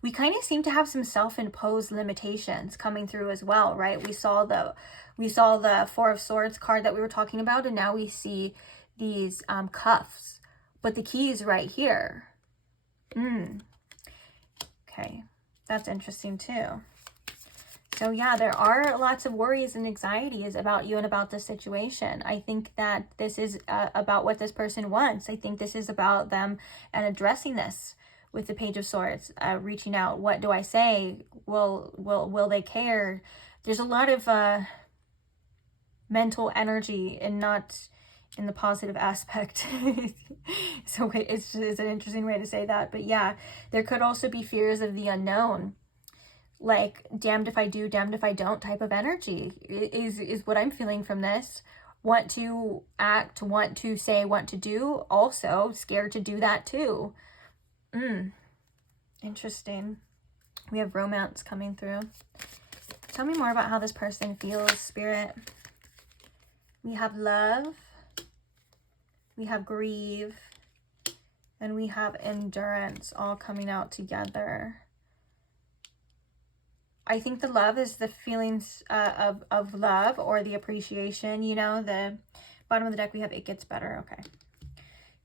We kind of seem to have some self-imposed limitations coming through as well, right? We saw the 4 of Swords card that we were talking about, and now we see these cuffs. But the key is right here. Okay, that's interesting too. So yeah, there are lots of worries and anxieties about you and about this situation. I think that this is about what this person wants. I think this is about them and addressing this with the Page of Swords, reaching out. What do I say? Will they care? There's a lot of mental energy, and not in the positive aspect. So it's an interesting way to say that. But yeah, there could also be fears of the unknown. Like damned if I do, damned if I don't type of energy is what I'm feeling from this. Want to act, want to say, want to do, also scared to do that too. Interesting. We have romance coming through. Tell me more about how this person feels, Spirit. We have love, we have grieve, and we have endurance all coming out together. I think the love is the feelings of love, or the appreciation, you know. The bottom of the deck, we have it gets better. Okay.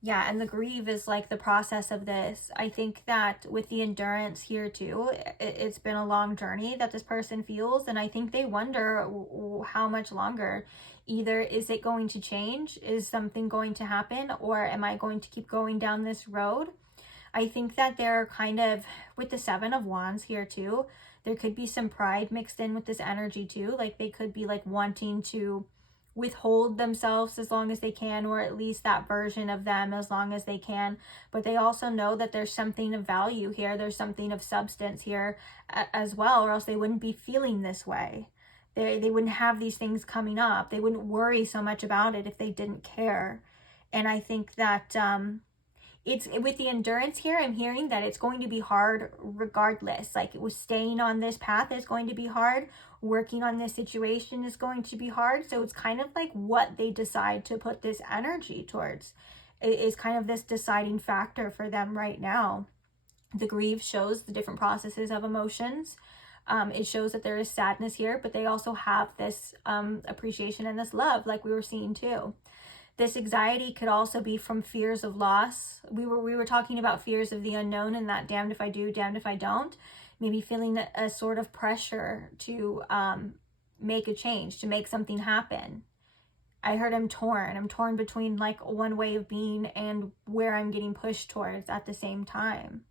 Yeah, and the grieve is like the process of this. I think that with the endurance here too, it's been a long journey that this person feels, and I think they wonder how much longer. Either is it going to change? Is something going to happen? Or am I going to keep going down this road? I think that they're kind of, with the 7 of Wands here too, there could be some pride mixed in with this energy too. Like they could be like wanting to withhold themselves as long as they can, or at least that version of them as long as they can. But they also know that there's something of value here. There's something of substance here as well, or else they wouldn't be feeling this way. They wouldn't have these things coming up. They wouldn't worry so much about it if they didn't care. And I think that it's with the endurance here, I'm hearing that it's going to be hard regardless. Like it was staying on this path is going to be hard. Working on this situation is going to be hard. So it's kind of like what they decide to put this energy towards is kind of this deciding factor for them right now. The grief shows the different processes of emotions. It shows that there is sadness here, but they also have this appreciation and this love, like we were seeing too. This anxiety could also be from fears of loss. We were talking about fears of the unknown and that damned if I do, damned if I don't. Maybe feeling a sort of pressure to make a change, to make something happen. I heard I'm torn. I'm torn between like one way of being and where I'm getting pushed towards at the same time.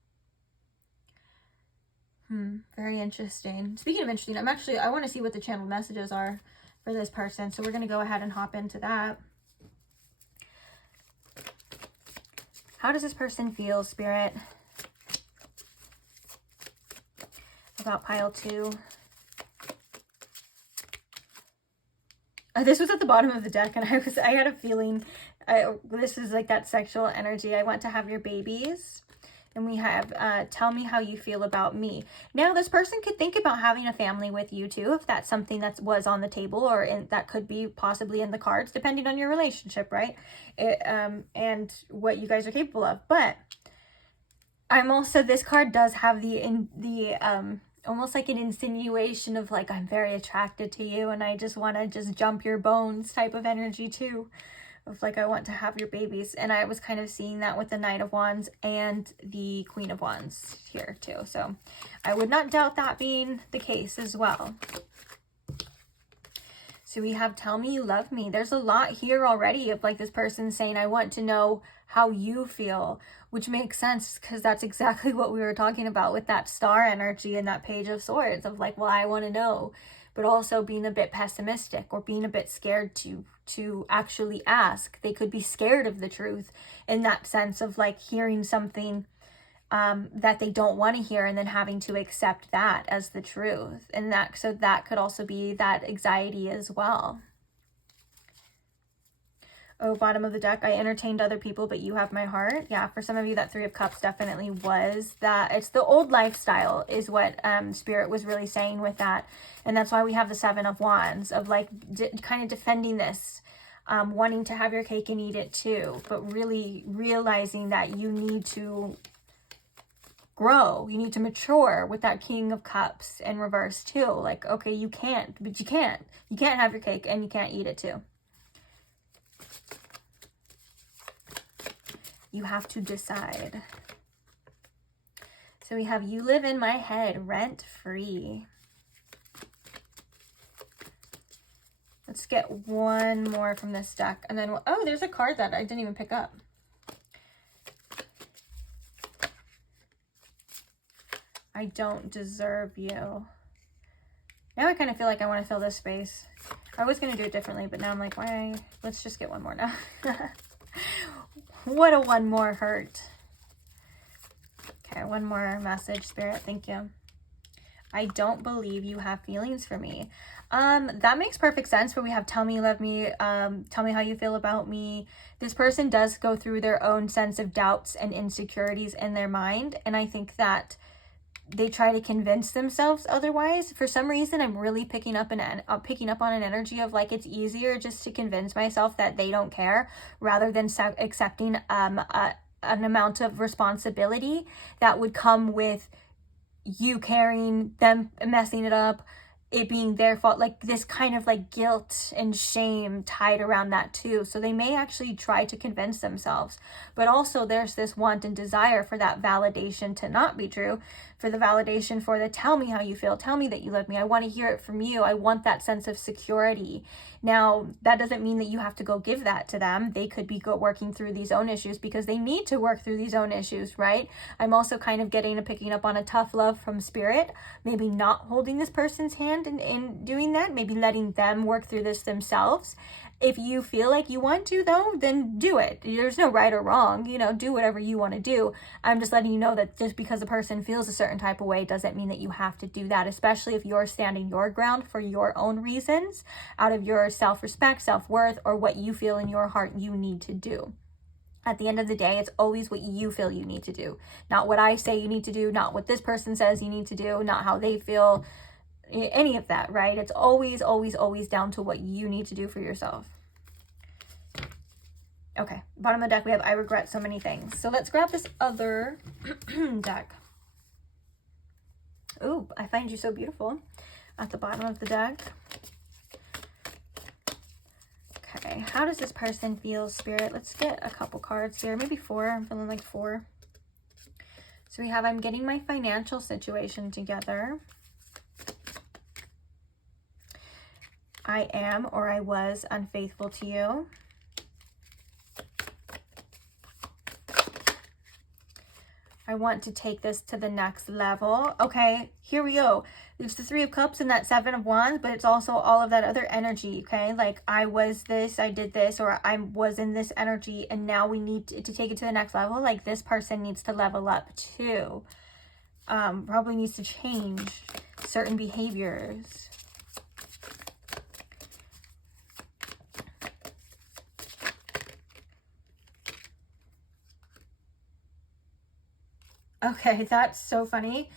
Very interesting. Speaking of interesting, I want to see what the channeled messages are for this person. So we're going to go ahead and hop into that. How does this person feel, Spirit? About pile 2. This was at the bottom of the deck, and I had a feeling this is like that sexual energy. I want to have your babies. And we have, tell me how you feel about me. Now, this person could think about having a family with you too, if that's something that was on the table, or that could be possibly in the cards, depending on your relationship, right? And what you guys are capable of. But I'm also, this card does have the almost like an insinuation of like, I'm very attracted to you and I just want to just jump your bones type of energy too. Of like, I want to have your babies. And I was kind of seeing that with the Knight of Wands and the Queen of Wands here too. So I would not doubt that being the case as well. So we have tell me you love me. There's a lot here already of like this person saying, I want to know how you feel, which makes sense because that's exactly what we were talking about with that star energy and that Page of Swords of like, well, I want to know, but also being a bit pessimistic or being a bit scared to actually ask. They could be scared of the truth in that sense of like hearing something that they don't want to hear and then having to accept that as the truth. And so that could also be that anxiety as well. Oh, bottom of the deck, I entertained other people, but you have my heart. Yeah, for some of you, that 3 of Cups definitely was that. It's the old lifestyle is what Spirit was really saying with that. And that's why we have the 7 of Wands of like kind of defending this, wanting to have your cake and eat it too, but really realizing that you need to grow, you need to mature with that King of Cups in reverse too. Like, okay, you can't, but you can't have your cake and you can't eat it too. You have to decide. So we have you live in my head rent free. Let's get one more from this deck. And then, oh, there's a card that I didn't even pick up. I don't deserve you. Now I kind of feel like I want to fill this space. I was going to do it differently, but now I'm like, why? Let's just get one more now. What a one more hurt. Okay, one more message, Spirit. Thank you. I don't believe you have feelings for me. That makes perfect sense where we have tell me you love me, tell me how you feel about me. This person does go through their own sense of doubts and insecurities in their mind, and I think that they try to convince themselves otherwise. For some reason, I'm really picking up on an energy of like, it's easier just to convince myself that they don't care rather than accepting an amount of responsibility that would come with you caring, them messing it up, it being their fault, like this kind of like guilt and shame tied around that too. So they may actually try to convince themselves, but also there's this want and desire for that validation to not be true, for the validation for the tell me how you feel, tell me that you love me, I want to hear it from you, I want that sense of security. Now, that doesn't mean that you have to go give that to them. They could be working through these own issues because they need to work through these own issues, right? I'm also kind of picking up on a tough love from Spirit, maybe not holding this person's hand in doing that, maybe letting them work through this themselves. If you feel like you want to, though, then do it. There's no right or wrong, do whatever you want to do. I'm just letting you know that just because a person feels a certain type of way doesn't mean that you have to do that, especially if you're standing your ground for your own reasons, out of your self-respect, self-worth, or what you feel in your heart you need to do. At the end of the day, it's always what you feel you need to do. Not what I say you need to do, not what this person says you need to do, not how they feel, any of that, right? It's always, always, always down to what you need to do for yourself. Okay, bottom of the deck, we have I regret so many things. So let's grab this other deck. I find you so beautiful at the bottom of the deck. Okay, how does this person feel, Spirit? Let's get a couple cards here, maybe 4. I'm feeling like 4. So we have, I'm getting my financial situation together. I am or I was unfaithful to you. I want to take this to the next level. Okay, here we go. There's the 3 of Cups and that 7 of Wands, but it's also all of that other energy, okay? Like, I was this, I did this, or I was in this energy, and now we need to take it to the next level. Like, this person needs to level up too. Probably needs to change certain behaviors. Okay, that's so funny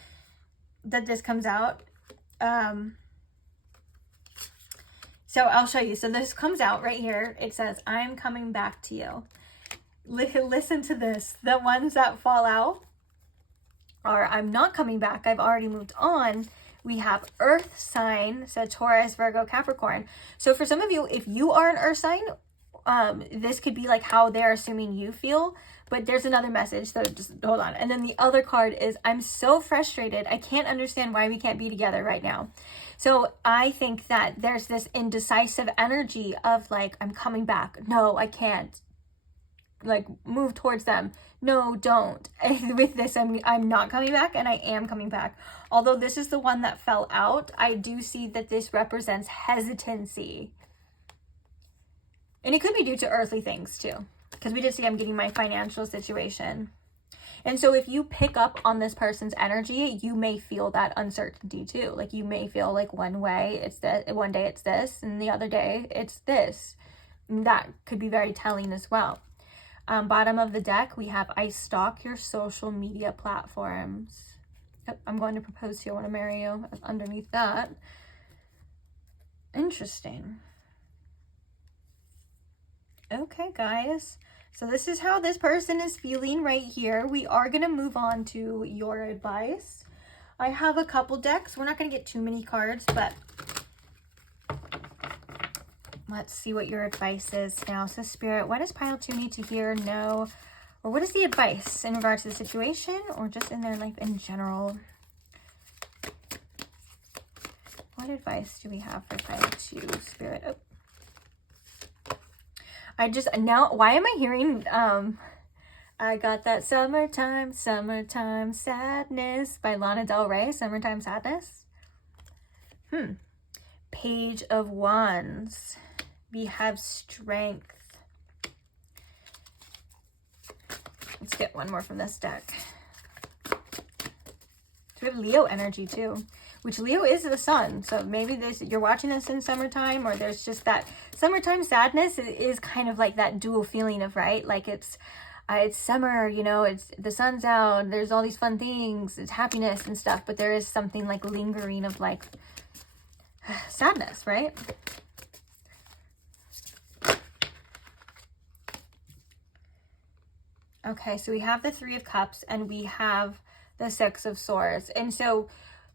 that this comes out. So I'll show you. So this comes out right here. It says, I'm coming back to you. Listen to this. The ones that fall out are, I'm not coming back. I've already moved on. We have Earth sign, so Taurus, Virgo, Capricorn. So for some of you, if you are an Earth sign, this could be like how they're assuming you feel. But there's another message, so just hold on. And then the other card is, I'm so frustrated. I can't understand why we can't be together right now. So I think that there's this indecisive energy of like, I'm coming back. No, I can't. Like, move towards them. No, don't. And with this, I'm not coming back, and I am coming back. Although this is the one that fell out, I do see that this represents hesitancy. And it could be due to earthly things too. Because we did see I'm getting my financial situation. And so if you pick up on this person's energy, you may feel that uncertainty too. Like, you may feel like one way it's this, one day it's this, and the other day it's this. And that could be very telling as well. Bottom of the deck, we have, I stalk your social media platforms. Yep, I'm going to propose to you. I want to marry you. Underneath that. Interesting. Okay, guys. So this is how this person is feeling right here. We are going to move on to your advice. I have a couple decks. We're not going to get too many cards, but let's see what your advice is now. So Spirit, what does pile 2 need to hear, know, or what is the advice in regards to the situation or just in their life in general? What advice do we have for pile 2, Spirit? Oh. Why am I hearing, I got that summertime sadness by Lana Del Rey, Summertime Sadness. Page of Wands. We have strength. Let's get one more from this deck. So we have Leo energy too, which Leo is the sun. So maybe you're watching this in summertime, or there's just that summertime sadness is kind of like that dual feeling of, right? Like it's summer, you know, it's the sun's out, there's all these fun things, it's happiness and stuff, but there is something like lingering of like sadness, right? Okay, so we have the 3 of Cups and we have the 6 of Swords. And so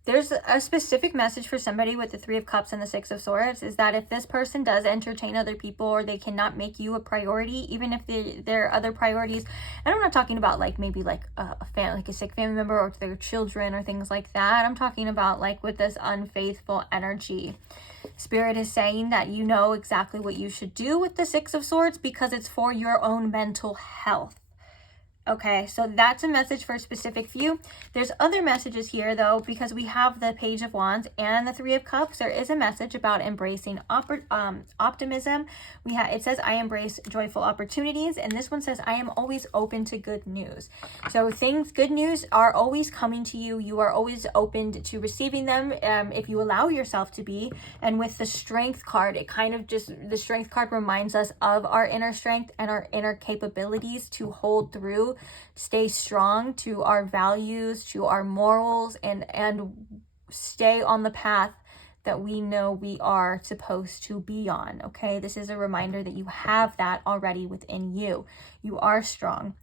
there's a specific message for somebody with the 3 of Cups and the 6 of Swords, is that if this person does entertain other people, or they cannot make you a priority, even if there are other priorities, and I'm not talking about like maybe like a family, like a sick family member or their children or things like that. I'm talking about like with this unfaithful energy. Spirit is saying that you know exactly what you should do with the 6 of Swords because it's for your own mental health. Okay, so that's a message for a specific few. There's other messages here, though, because we have the Page of Wands and the 3 of Cups. There is a message about embracing optimism. It says, I embrace joyful opportunities. And this one says, I am always open to good news. So good news are always coming to you. You are always open to receiving them if you allow yourself to be. And with the Strength card, it kind of the Strength card reminds us of our inner strength and our inner capabilities to hold through, stay strong to our values, to our morals, and stay on the path that we know we are supposed to be on. Okay, this is a reminder that you have that already within you. You are strong.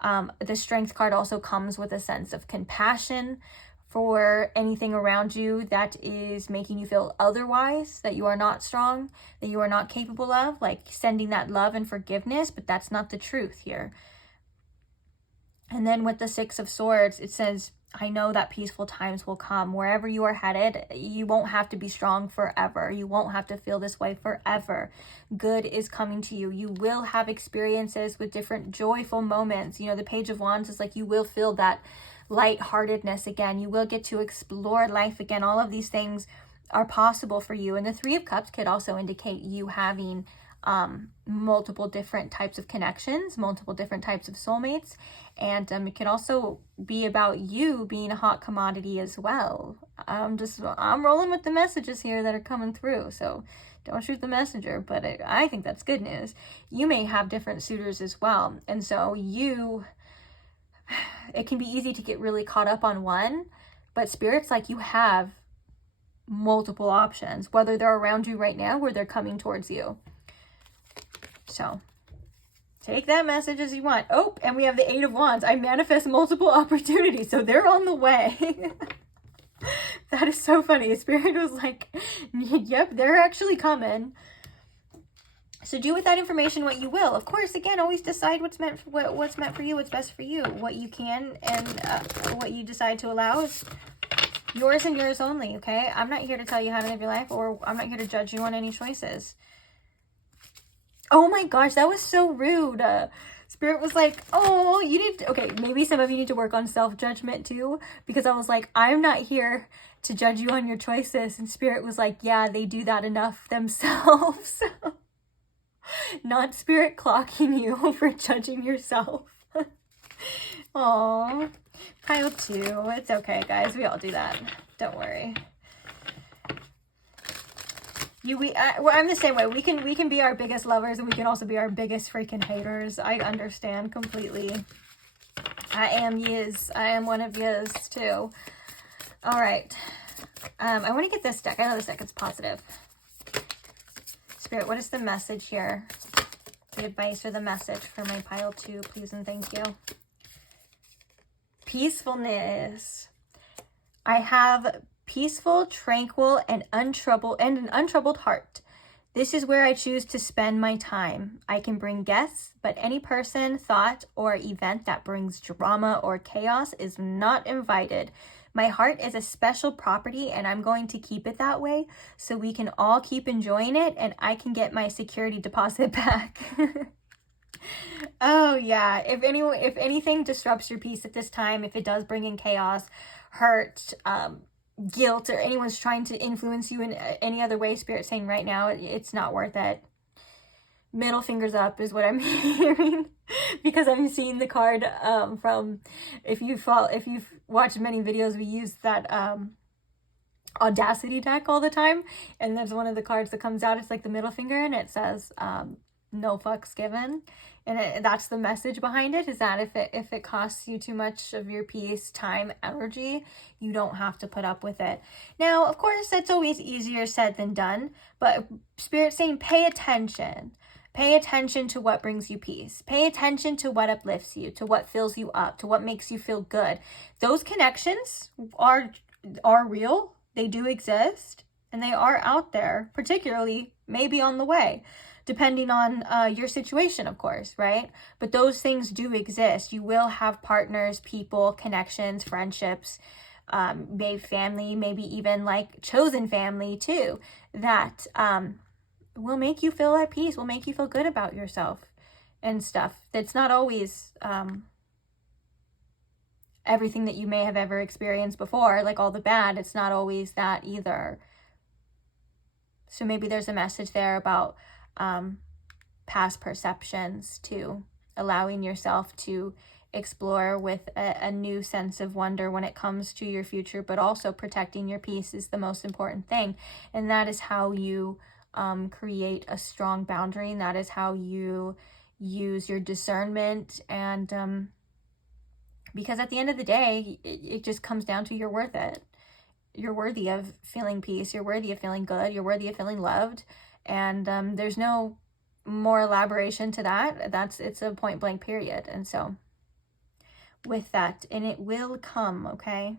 The Strength card also comes with a sense of compassion for anything around you that is making you feel otherwise, that you are not strong, that you are not capable of, like sending that love and forgiveness, but that's not the truth here. And then with the Six of Swords, it says, I know that peaceful times will come. Wherever you are headed, you won't have to be strong forever. You won't have to feel this way forever. Good is coming to you. You will have experiences with different joyful moments. You know, the Page of Wands is like, you will feel that lightheartedness again. You will get to explore life again. All of these things are possible for you. And the Three of Cups could also indicate you having multiple different types of connections, multiple different types of soulmates. And it can also be about you being a hot commodity as well. I'm rolling with the messages here that are coming through. So don't shoot the messenger, but I think that's good news. You may have different suitors as well. And so it can be easy to get really caught up on one, but Spirit's like, you have multiple options, whether they're around you right now or they're coming towards you. So take that message as you want. Oh, and we have the Eight of Wands. I manifest multiple opportunities, so they're on the way. That is so funny. Spirit was like, yep, they're actually coming. So do with that information what you will. Of course, again, always decide what's meant for you, what's best for you. What you can and what you decide to allow is yours and yours only, okay? I'm not here to tell you how to live your life, or I'm not here to judge you on any choices. Oh my gosh, that was so rude. Spirit was like, oh, you need to, okay, maybe some of you need to work on self-judgment too, because I was like, I'm not here to judge you on your choices. And Spirit was like, yeah, they do that enough themselves. Not Spirit clocking you for judging yourself. Aw, pile 2. It's okay, guys. We all do that. Don't worry. I'm the same way. We can be our biggest lovers, and we can also be our biggest freaking haters. I understand completely. I am one of yous too. All right. I want to get this deck. I know this deck is positive. Spirit, what is the message here? The advice or the message for my pile 2, please and thank you. Peacefulness. I have peaceful, tranquil, and an untroubled heart. This is where I choose to spend my time. I can bring guests, but any person, thought, or event that brings drama or chaos is not invited. My heart is a special property, and I'm going to keep it that way so we can all keep enjoying it and I can get my security deposit back. Oh yeah, if anything disrupts your peace at this time, if it does bring in chaos, hurt, guilt, or anyone's trying to influence you in any other way, Spirit saying right now, it's not worth it. Middle fingers up is what I'm hearing, because I'm seeing the card from, if you've watched many videos, we use that Audacity deck all the time, and there's one of the cards that comes out, it's like the middle finger, and it says no fucks given. And that's the message behind it, is that if it costs you too much of your peace, time, energy, you don't have to put up with it. Now, of course, that's always easier said than done, but Spirit's saying pay attention. Pay attention to what brings you peace. Pay attention to what uplifts you, to what fills you up, to what makes you feel good. Those connections are real. They do exist, and they are out there, particularly maybe on the way, depending on your situation, of course, right? But those things do exist. You will have partners, people, connections, friendships, maybe family, maybe even like chosen family too, that will make you feel at peace, will make you feel good about yourself and stuff. That's not always everything that you may have ever experienced before, like all the bad. It's not always that either. So maybe there's a message there about past perceptions too, allowing yourself to explore with a new sense of wonder when it comes to your future, but also protecting your peace is the most important thing. And that is how you create a strong boundary, and that is how you use your discernment. And because at the end of the day, it just comes down to you're worth it. You're worthy of feeling peace. You're worthy of feeling good. You're worthy of feeling loved. And there's no more elaboration to that. It's a point blank period. And so with that, and it will come, okay?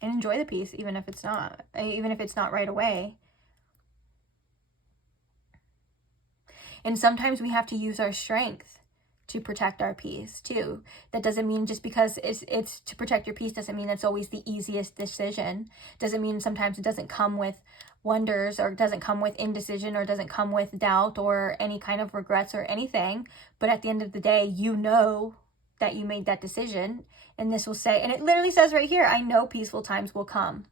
and enjoy the peace, even if it's not right away. And sometimes we have to use our strength to protect our peace too. That doesn't mean just because it's to protect your peace doesn't mean it's always the easiest decision. Doesn't mean sometimes it doesn't come with wonders, or it doesn't come with indecision, or it doesn't come with doubt or any kind of regrets or anything. But at the end of the day, you know that you made that decision. And this will say, and it literally says right here, I know peaceful times will come.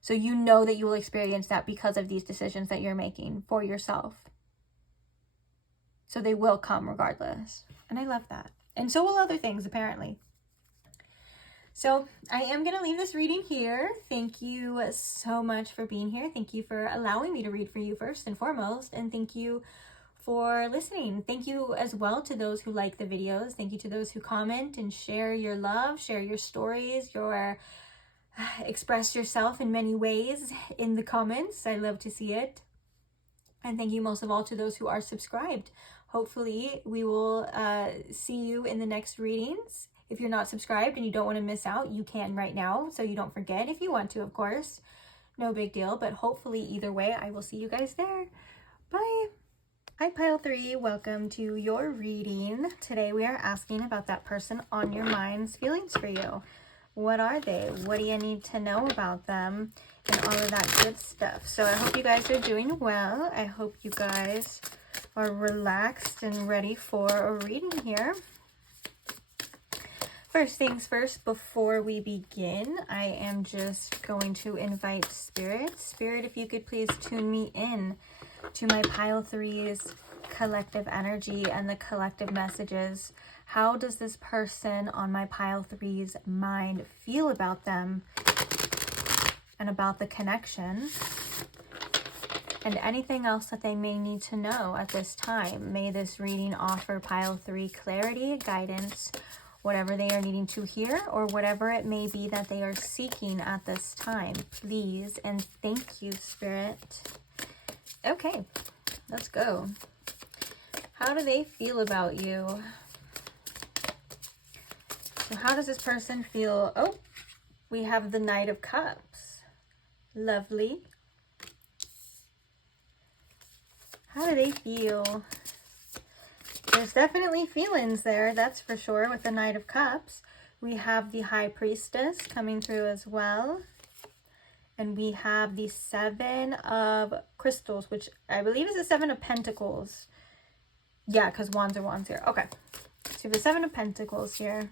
So you know that you will experience that because of these decisions that you're making for yourself. So they will come regardless. And I love that. And so will other things, apparently. So I am going to leave this reading here. Thank you so much for being here. Thank you for allowing me to read for you first and foremost. And thank you for listening. Thank you as well to those who like the videos. Thank you to those who comment and share your love, share your stories, express yourself in many ways in the comments. I love to see it. And thank you most of all to those who are subscribed. Hopefully we will see you in the next readings. If you're not subscribed and you don't want to miss out, you can right now, so you don't forget. If you want to, of course, no big deal. But hopefully either way, I will see you guys there. Bye. Hi, Pile 3. Welcome to your reading. Today we are asking about that person on your mind's feelings for you. What are they? What do you need to know about them? And all of that good stuff. So I hope you guys are doing well. I hope you guys are relaxed and ready for a reading here. First things first, before we begin, I am just going to invite Spirit. Spirit, if you could please tune me in to my Pile 3's collective energy and the collective messages. How does this person on my Pile 3's mind feel about them and about the connection? And anything else that they may need to know at this time. May this reading offer Pile 3 clarity, guidance, whatever they are needing to hear, or whatever it may be that they are seeking at this time. Please and thank you, Spirit. Okay, let's go. How do they feel about you? So how does this person feel? Oh, we have the Knight of Cups. Lovely. How do they feel? There's definitely feelings there, that's for sure, with the Knight of Cups. We have the High Priestess coming through as well. And we have the Seven of Crystals, which I believe is the Seven of Pentacles. Yeah, because wands are wands here. Okay. So the Seven of Pentacles here.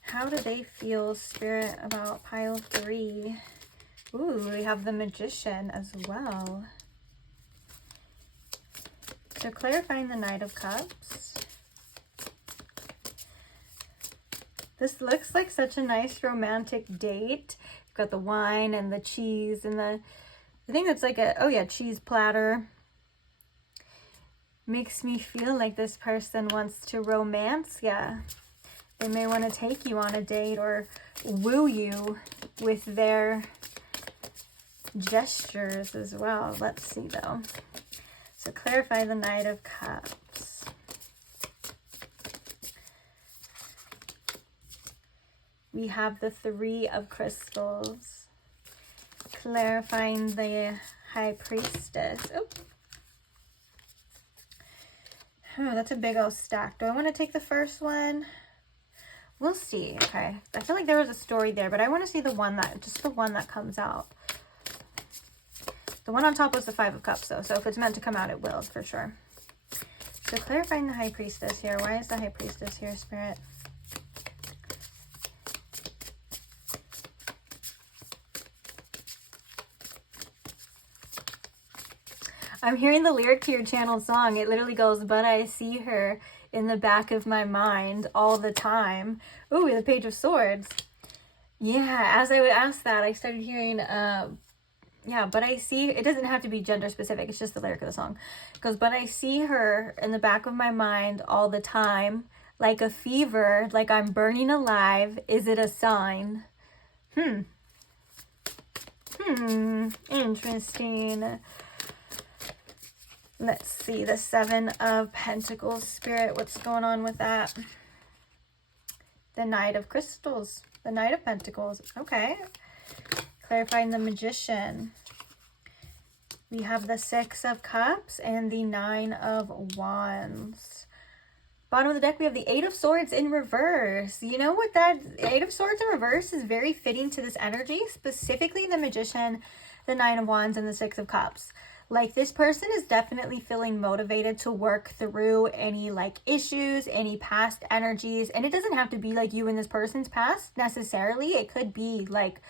How do they feel, Spirit, about Pile 3? Ooh, we have the Magician as well. So clarifying the Knight of Cups. This looks like such a nice romantic date. You've got the wine and the cheese and I think that's like cheese platter. Makes me feel like this person wants to romance ya. They may want to take you on a date or woo you with their gestures as well. Let's see though. So clarify the Knight of Cups. We have the Three of Crystals. Clarifying the High Priestess. Oh, that's a big old stack. Do I want to take the first one? We'll see. Okay. I feel like there was a story there, but I want to see the one that comes out. The one on top was the Five of Cups, though. So if it's meant to come out, it will, for sure. So clarifying the High Priestess here. Why is the High Priestess here, Spirit? I'm hearing the lyric to your channel song. It literally goes, but I see her in the back of my mind all the time. Ooh, the Page of Swords. Yeah, as I would ask that, I started hearing, but I see, it doesn't have to be gender specific, it's just the lyric of the song. It goes, but I see her in the back of my mind all the time, like a fever, like I'm burning alive. Is it a sign? Interesting. Let's see, the Seven of Pentacles, Spirit, what's going on with that? The Knight of Crystals, the Knight of Pentacles, okay. Clarifying the Magician. We have the Six of Cups and the Nine of Wands. Bottom of the deck, we have the Eight of Swords in reverse. You know what, that Eight of Swords in reverse is very fitting to this energy, specifically the Magician, the Nine of Wands, and the Six of Cups. Like, this person is definitely feeling motivated to work through any like issues, any past energies. And it doesn't have to be like you and this person's past necessarily. It could be like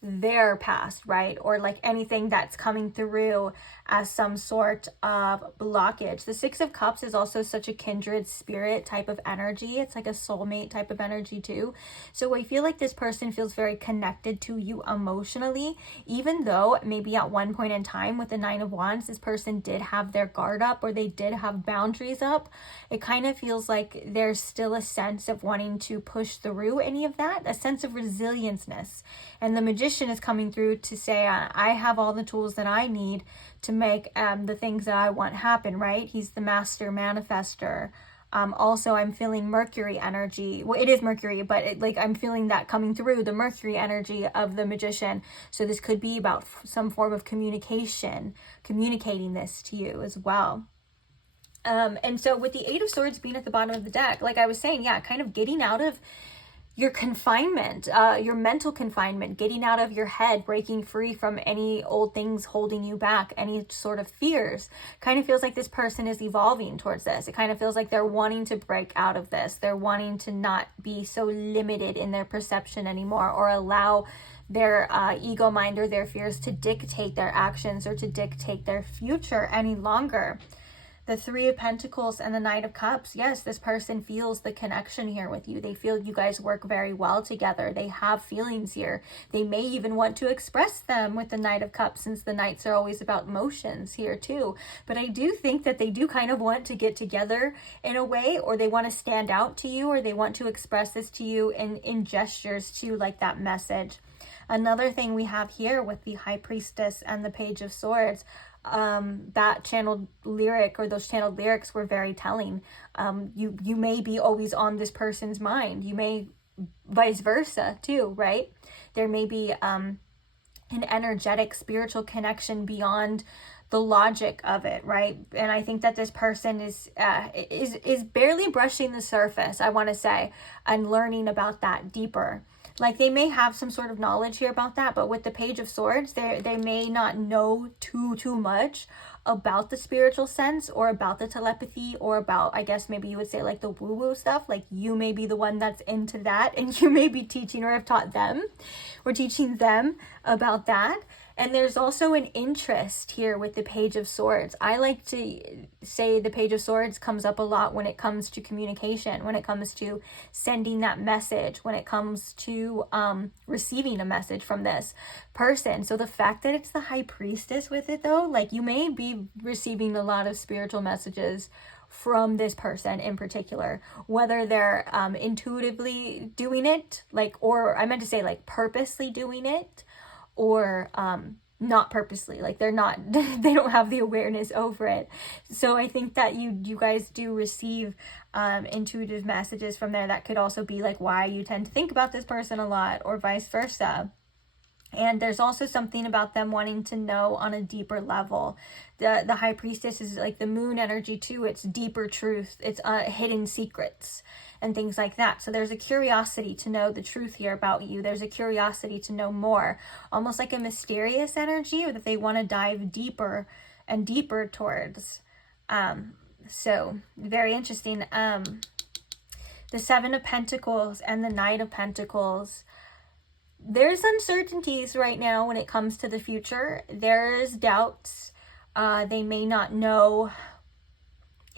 their past, right? Or like anything that's coming through as some sort of blockage. The Six of Cups is also such a kindred spirit type of energy. It's like a soulmate type of energy too. So I feel like this person feels very connected to you emotionally, even though maybe at one point in time with the Nine of Wands, this person did have their guard up or they did have boundaries up. It kind of feels like there's still a sense of wanting to push through any of that, a sense of resilience-ness. And the Magician is coming through to say, I have all the tools that I need to make the things that I want happen, right? He's the master manifester. Also, I'm feeling Mercury energy. Well, it is Mercury, but I'm feeling that coming through, the Mercury energy of the Magician. So this could be about some form of communication, communicating this to you as well. And so with the Eight of Swords being at the bottom of the deck, like I was saying, yeah, kind of getting out of your confinement, your mental confinement, getting out of your head, breaking free from any old things holding you back, any sort of fears. Kind of feels like this person is evolving towards this. It kind of feels like they're wanting to break out of this. They're wanting to not be so limited in their perception anymore, or allow their ego mind or their fears to dictate their actions or to dictate their future any longer. The Three of Pentacles and the Knight of Cups. Yes, this person feels the connection here with you. They feel you guys work very well together. They have feelings here. They may even want to express them with the Knight of Cups, since the Knights are always about emotions here too. But I do think that they do kind of want to get together in a way, or they want to stand out to you, or they want to express this to you in gestures too, like that message. Another thing we have here with the High Priestess and the Page of Swords, that channeled lyric, or those channeled lyrics, were very telling. You may be always on this person's mind. You may vice versa too, right? There may be an energetic spiritual connection beyond the logic of it, right? And I think that this person is barely brushing the surface, I want to say, and learning about that deeper. Like, they may have some sort of knowledge here about that, but with the Page of Swords, they may not know too much about the spiritual sense, or about the telepathy, or about, I guess maybe you would say, like the woo-woo stuff. Like, you may be the one that's into that, and you may be teaching or have taught them, or teaching them about that. And there's also an interest here with the Page of Swords. I like to say the Page of Swords comes up a lot when it comes to communication, when it comes to sending that message, when it comes to receiving a message from this person. So the fact that it's the High Priestess with it, though, like, you may be receiving a lot of spiritual messages from this person in particular, whether they're intuitively doing it, like, or I meant to say like purposely doing it, or not purposely, like they're not, they don't have the awareness over it. So I think that you guys do receive intuitive messages from there. That could also be like why you tend to think about this person a lot, or vice versa. And there's also something about them wanting to know on a deeper level. The High Priestess is like the moon energy too. It's deeper truth. It's hidden secrets and things like that. So there's a curiosity to know the truth here about you. There's a curiosity to know more, almost like a mysterious energy, or that they want to dive deeper and deeper towards. So very interesting. The Seven of Pentacles and the Knight of Pentacles. There's uncertainties right now when it comes to the future. There's doubts. They may not know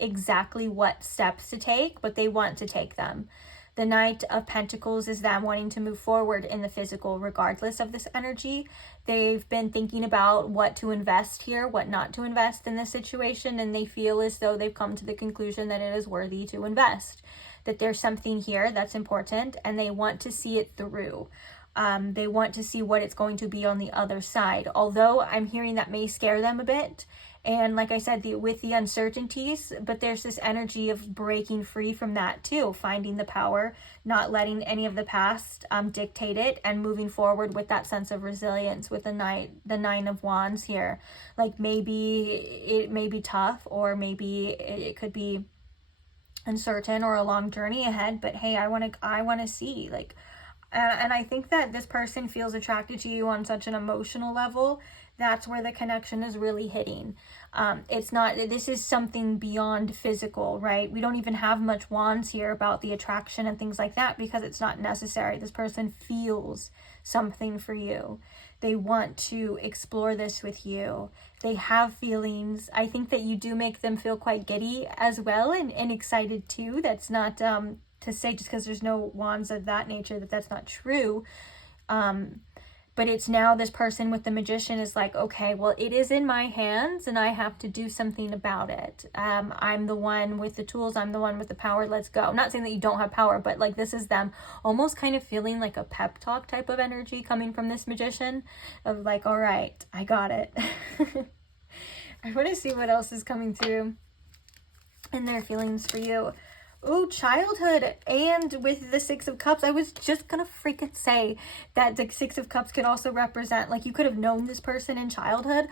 exactly what steps to take, but they want to take them. The Knight of Pentacles is them wanting to move forward in the physical regardless of this energy. They've been thinking about what to invest here, what not to invest in this situation, and they feel as though they've come to the conclusion that it is worthy to invest, that there's something here that's important, and they want to see it through. They want to see what it's going to be on the other side. Although I'm hearing that may scare them a bit, And like I said, with the uncertainties, but there's this energy of breaking free from that too, finding the power, not letting any of the past dictate it, and moving forward with that sense of resilience with the Nine of Wands here. Like maybe it may be tough, or maybe it could be uncertain or a long journey ahead, but hey, I want to see, like, and I think that this person feels attracted to you on such an emotional level. That's where the connection is really hitting. It's not, this is something beyond physical, right? We don't even have much wands here about the attraction and things like that, because it's not necessary. This person feels something for you. They want to explore this with you. They have feelings. I think that you do make them feel quite giddy as well, and excited too. That's not to say just because there's no wands of that nature that that's not true. But it's now this person with the Magician is like, okay, well, it is in my hands and I have to do something about it. I'm the one with the tools. I'm the one with the power. Let's go. I'm not saying that you don't have power, but like this is them almost kind of feeling like a pep talk type of energy coming from this Magician of like, all right, I got it. I want to see what else is coming through in their feelings for you. Oh, childhood. And with the Six of Cups, I was just gonna freaking say that the Six of Cups could also represent, like, you could have known this person in childhood,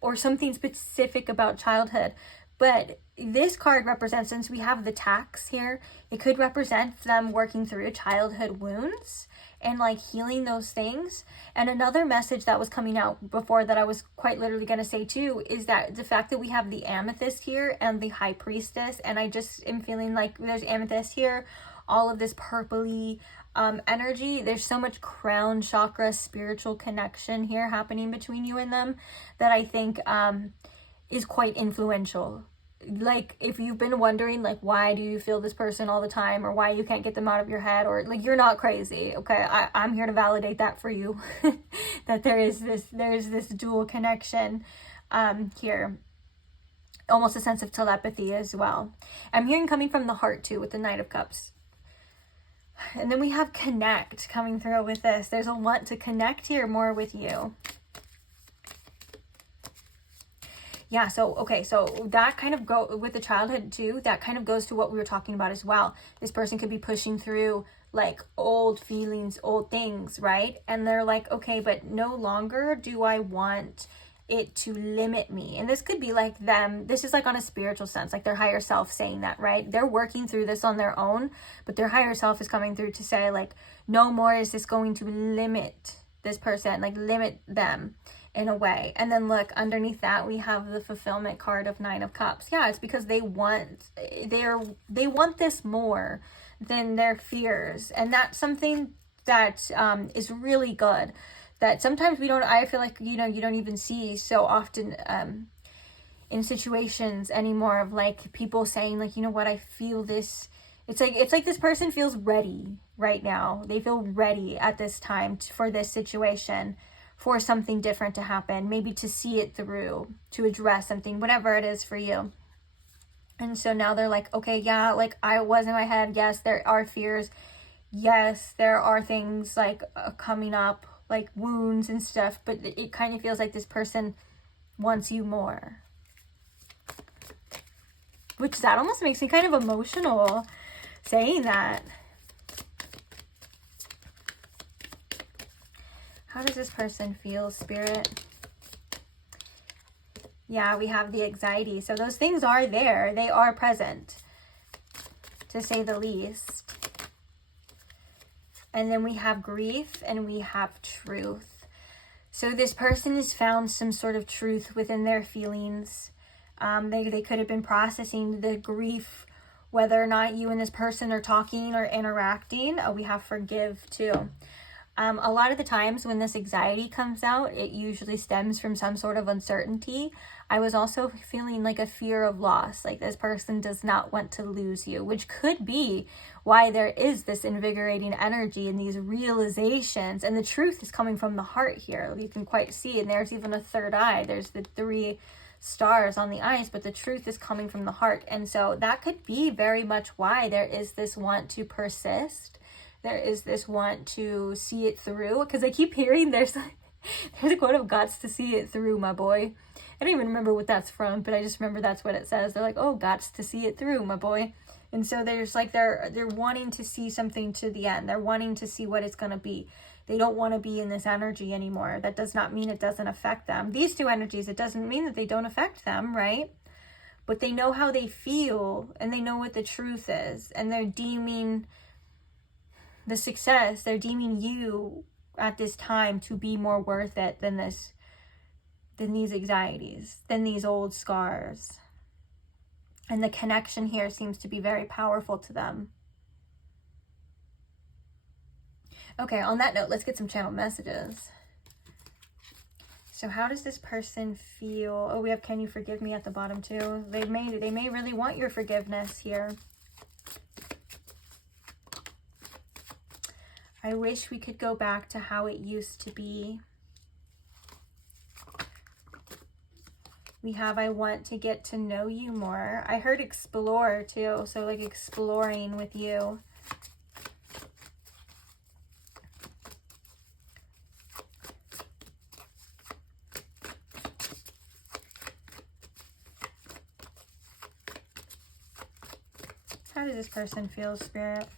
or something specific about childhood. But this card represents, since we have the tax here, it could represent them working through childhood wounds and like healing those things. And another message that was coming out before that I was quite literally going to say too is that the fact that we have the Amethyst here and the High Priestess, and I just am feeling like there's Amethyst here, all of this purpley energy. There's so much crown chakra spiritual connection here happening between you and them that I think is quite influential. Like, if you've been wondering, like, why do you feel this person all the time, or why you can't get them out of your head, or like, you're not crazy, okay? I'm here to validate that for you. That there's this dual connection here, almost a sense of telepathy as well. I'm hearing coming from the heart too with the Knight of Cups. And then we have connect coming through with this. There's a want to connect here more with you. Yeah, so, okay, so that kind of go with the childhood too, that kind of goes to what we were talking about as well. This person could be pushing through like old feelings, old things, right? And they're like, okay, but no longer do I want it to limit me. And this could be like them, this is like on a spiritual sense, like their higher self saying that, right? They're working through this on their own, but their higher self is coming through to say like, no more is this going to limit this person, like limit them in a way. And then look, underneath that we have the fulfillment card of Nine of Cups. Yeah, it's because they want this more than their fears, and that's something that is really good, that sometimes we don't, I feel like, you know, you don't even see so often in situations anymore, of like people saying like, you know what, I feel this. It's like this person feels ready right now. They feel ready at this time for this situation, for something different to happen, maybe to see it through, to address something, whatever it is for you. And so now they're like, okay, yeah, like I was in my head. Yes, there are fears. Yes, there are things like coming up, like wounds and stuff, but it kind of feels like this person wants you more. Which that almost makes me kind of emotional saying that. How does this person feel, Spirit? Yeah, we have the anxiety. So those things are there. They are present, to say the least. And then we have grief and we have truth. So this person has found some sort of truth within their feelings. They could have been processing the grief, whether or not you and this person are talking or interacting. We have forgive too. A lot of the times when this anxiety comes out, it usually stems from some sort of uncertainty. I was also feeling like a fear of loss, like this person does not want to lose you, which could be why there is this invigorating energy and these realizations. And the truth is coming from the heart here. You can quite see, and there's even a third eye. There's the 3 stars on the eyes, but the truth is coming from the heart. And so that could be very much why there is this want to persist. There is this want to see it through, because I keep hearing there's There's a quote of "gots to see it through, my boy." I don't even remember what that's from, but I just remember that's what it says. They're like, "Oh, gots to see it through, my boy." And so there's like, they're wanting to see something to the end. They're wanting to see what it's going to be. They don't want to be in this energy anymore. That does not mean it doesn't affect them. These two energies, it doesn't mean that they don't affect them, right? But they know how they feel, and they know what the truth is, and they're deeming the success, they're deeming you at this time to be more worth it than these anxieties, than these old scars. And the connection here seems to be very powerful to them. Okay, on that note, let's get some channel messages. So how does this person feel? Oh, we have "can you forgive me" at the bottom too. They may really want your forgiveness here. I wish we could go back to how it used to be. We have "I want to get to know you more." I heard "explore" too, so like exploring with you. How does this person feel, Spirit?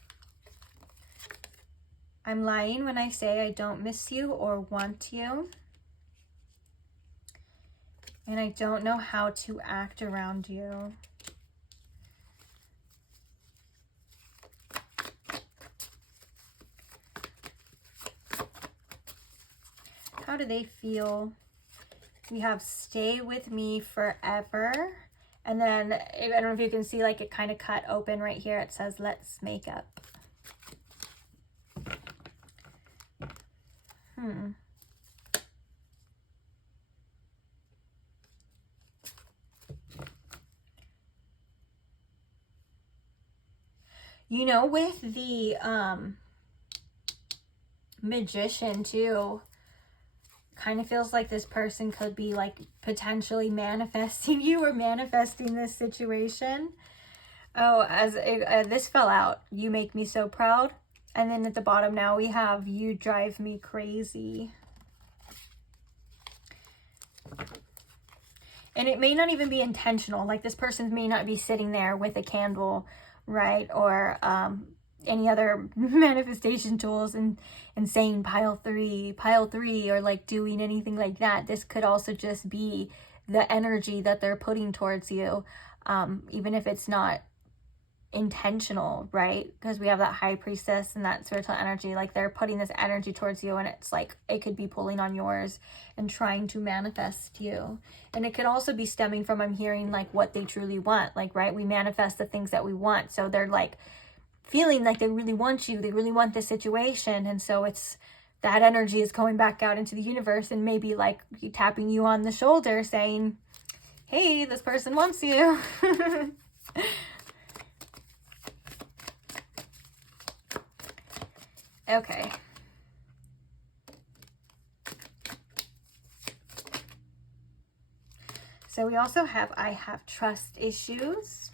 I'm lying when I say I don't miss you or want you. And I don't know how to act around you. How do they feel? We have "stay with me forever." And then, I don't know if you can see, like it kind of cut open right here. It says "let's make up." You know, with the Magician too, kind of feels like this person could be like potentially manifesting you or manifesting this situation. Oh, this fell out. "You make me so proud." And then at the bottom now we have "you drive me crazy." And it may not even be intentional. Like this person may not be sitting there with a candle, right? Or any other manifestation tools and saying pile three, or like doing anything like that. This could also just be the energy that they're putting towards you, even if it's not intentional, right? Because we have that High Priestess and that spiritual energy. Like they're putting this energy towards you, and it's like it could be pulling on yours and trying to manifest you. And it could also be stemming from, I'm hearing, like what they truly want. Like, right, we manifest the things that we want. So they're like feeling like they really want you, they really want this situation, and so it's that energy is going back out into the universe, and maybe like tapping you on the shoulder saying, "Hey, this person wants you." Okay. So we also have "I have trust issues."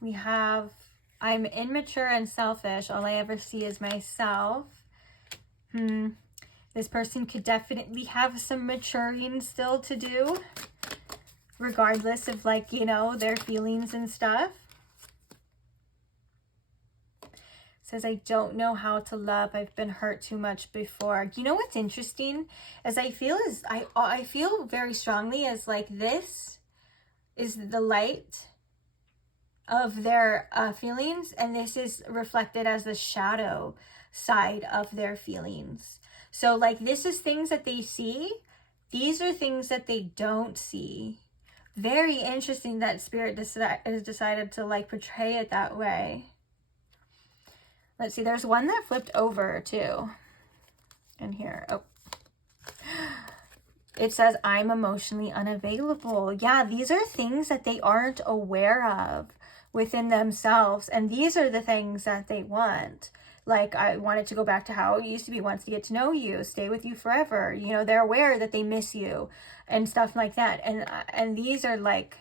We have "I'm immature and selfish. All I ever see is myself." This person could definitely have some maturing still to do, regardless of, like, you know, their feelings and stuff. It says, "I don't know how to love. I've been hurt too much before." You know what's interesting? As I feel very strongly as like this is the light of their feelings, and this is reflected as the shadow side of their feelings. So like this is things that they see, these are things that they don't see. Very interesting that Spirit has decided to like portray it that way. Let's see, there's one that flipped over too in here. Oh, it says, "I'm emotionally unavailable." Yeah, these are things that they aren't aware of within themselves, and these are the things that they want. Like, "I wanted to go back to how it used to be, wants to get to know you, stay with you forever." You know, they're aware that they miss you and stuff like that. And these are like,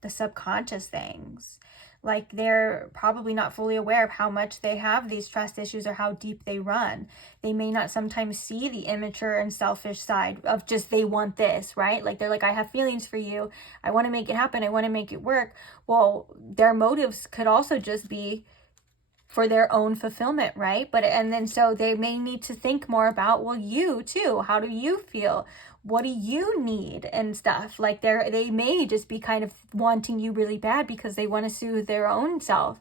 the subconscious things. Like they're probably not fully aware of how much they have these trust issues or how deep they run. They may not sometimes see the immature and selfish side of just they want this, right? Like they're like, I have feelings for you. I want to make it happen. I want to make it work. Well, their motives could also just be for their own fulfillment, right? And then so they may need to think more about, well, you too, how do you feel? What do you need and stuff? Like they may just be kind of wanting you really bad because they want to soothe their own self,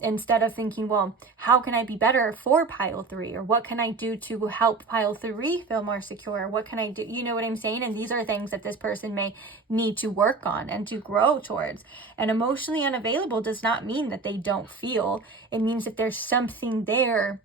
instead of thinking, well, how can I be better for pile 3? Or what can I do to help pile 3 feel more secure? What can I do? You know what I'm saying? And these are things that this person may need to work on and to grow towards. And emotionally unavailable does not mean that they don't feel. It means that there's something there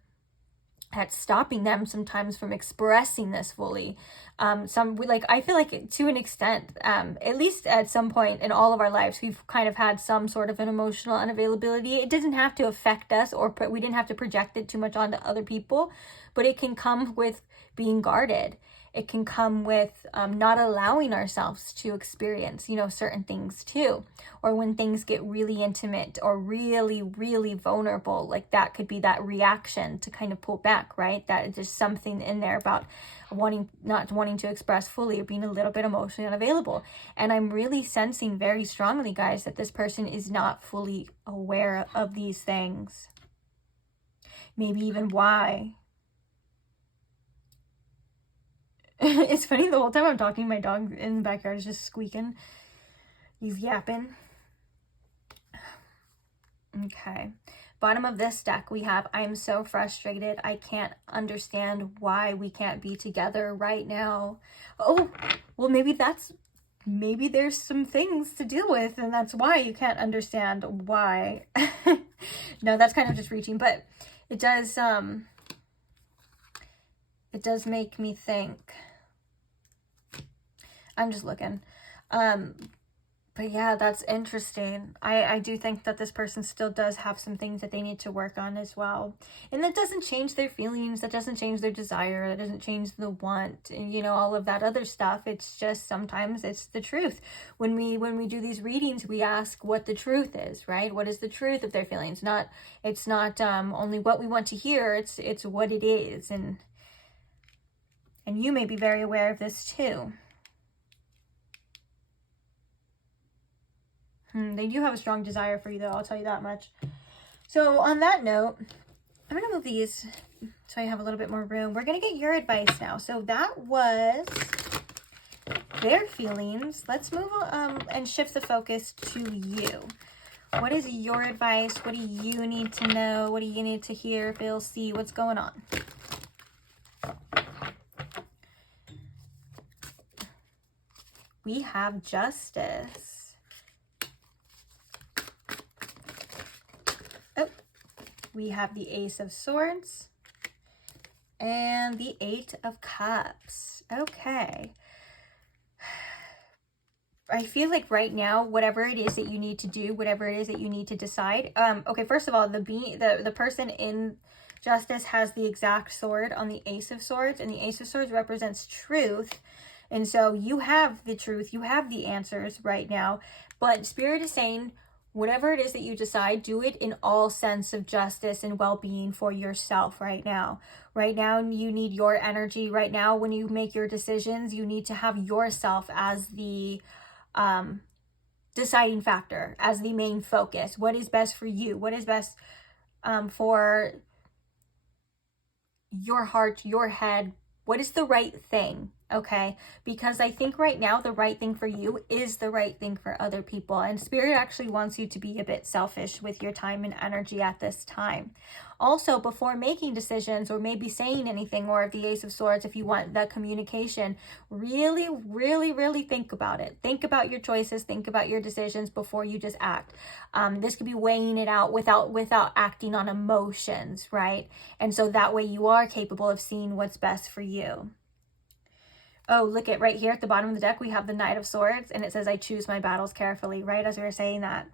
that's stopping them sometimes from expressing this fully. I feel like to an extent, at least at some point in all of our lives, we've kind of had some sort of an emotional unavailability. It doesn't have to affect us, or we didn't have to project it too much onto other people, but it can come with being guarded. It can come with not allowing ourselves to experience, certain things too. Or when things get really intimate or really, really vulnerable, like that could be that reaction to kind of pull back, right? That is just something in there about not wanting to express fully or being a little bit emotionally unavailable. And I'm really sensing very strongly, guys, that this person is not fully aware of these things. Maybe even why. It's funny, the whole time I'm talking, my dog in the backyard is just squeaking. He's yapping. Okay. Bottom of this deck, we have, I'm so frustrated. I can't understand why we can't be together right now. Oh, well, maybe there's some things to deal with, and that's why you can't understand why. No, that's kind of just reaching, but it does make me think. I'm just looking. But yeah, that's interesting. I do think that this person still does have some things that they need to work on as well. And that doesn't change their feelings. That doesn't change their desire. That doesn't change the want and, all of that other stuff. It's just sometimes it's the truth. When we do these readings, we ask what the truth is, right? What is the truth of their feelings? It's not only what we want to hear. It's what it is. And you may be very aware of this too. They do have a strong desire for you, though. I'll tell you that much. So on that note, I'm going to move these so I have a little bit more room. We're going to get your advice now. So that was their feelings. Let's move and shift the focus to you. What is your advice? What do you need to know? What do you need to hear, feel, see? What's going on? We have justice. We have the Ace of Swords and the 8 of Cups. Okay. I feel like right now, whatever it is that you need to do, whatever it is that you need to decide. Okay, first of all, the person in Justice has the exact sword on the Ace of Swords, and the Ace of Swords represents truth. And so you have the truth, you have the answers right now, but Spirit is saying, whatever it is that you decide, do it in all sense of justice and well-being for yourself right now. Right now, you need your energy. Right now, when you make your decisions, you need to have yourself as the deciding factor, as the main focus. What is best for you? What is best for your heart, your head? What is the right thing? Okay, because I think right now the right thing for you is the right thing for other people, and Spirit actually wants you to be a bit selfish with your time and energy at this time. Also, before making decisions or maybe saying anything, or the Ace of Swords, if you want that communication, really, really, really think about it. Think about your choices, think about your decisions before you just act. This could be weighing it out without acting on emotions, right? And so that way you are capable of seeing what's best for you. Oh, look at right here at the bottom of the deck, we have the Knight of Swords, and it says, I choose my battles carefully, right? As we were saying that.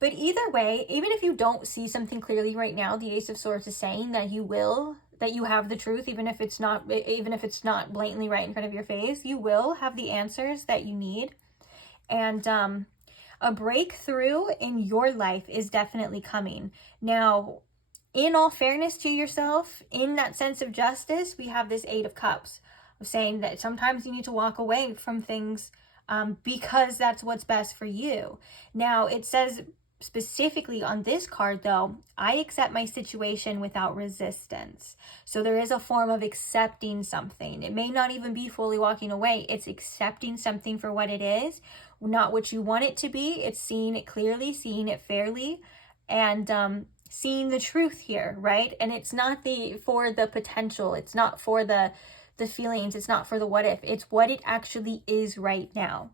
But either way, even if you don't see something clearly right now, the Ace of Swords is saying that you have the truth, even if it's not blatantly right in front of your face, you will have the answers that you need. And A breakthrough in your life is definitely coming. Now, in all fairness to yourself, in that sense of justice, we have this 8 of Cups, of saying that sometimes you need to walk away from things because that's what's best for you. Now, it says specifically on this card, though, I accept my situation without resistance. So there is a form of accepting something. It may not even be fully walking away. It's accepting something for what it is, not what you want it to be. It's seeing it clearly, seeing it fairly, and seeing the truth here, right? And it's not for the potential. It's not for the feelings. It's not for the what if. It's what it actually is right now.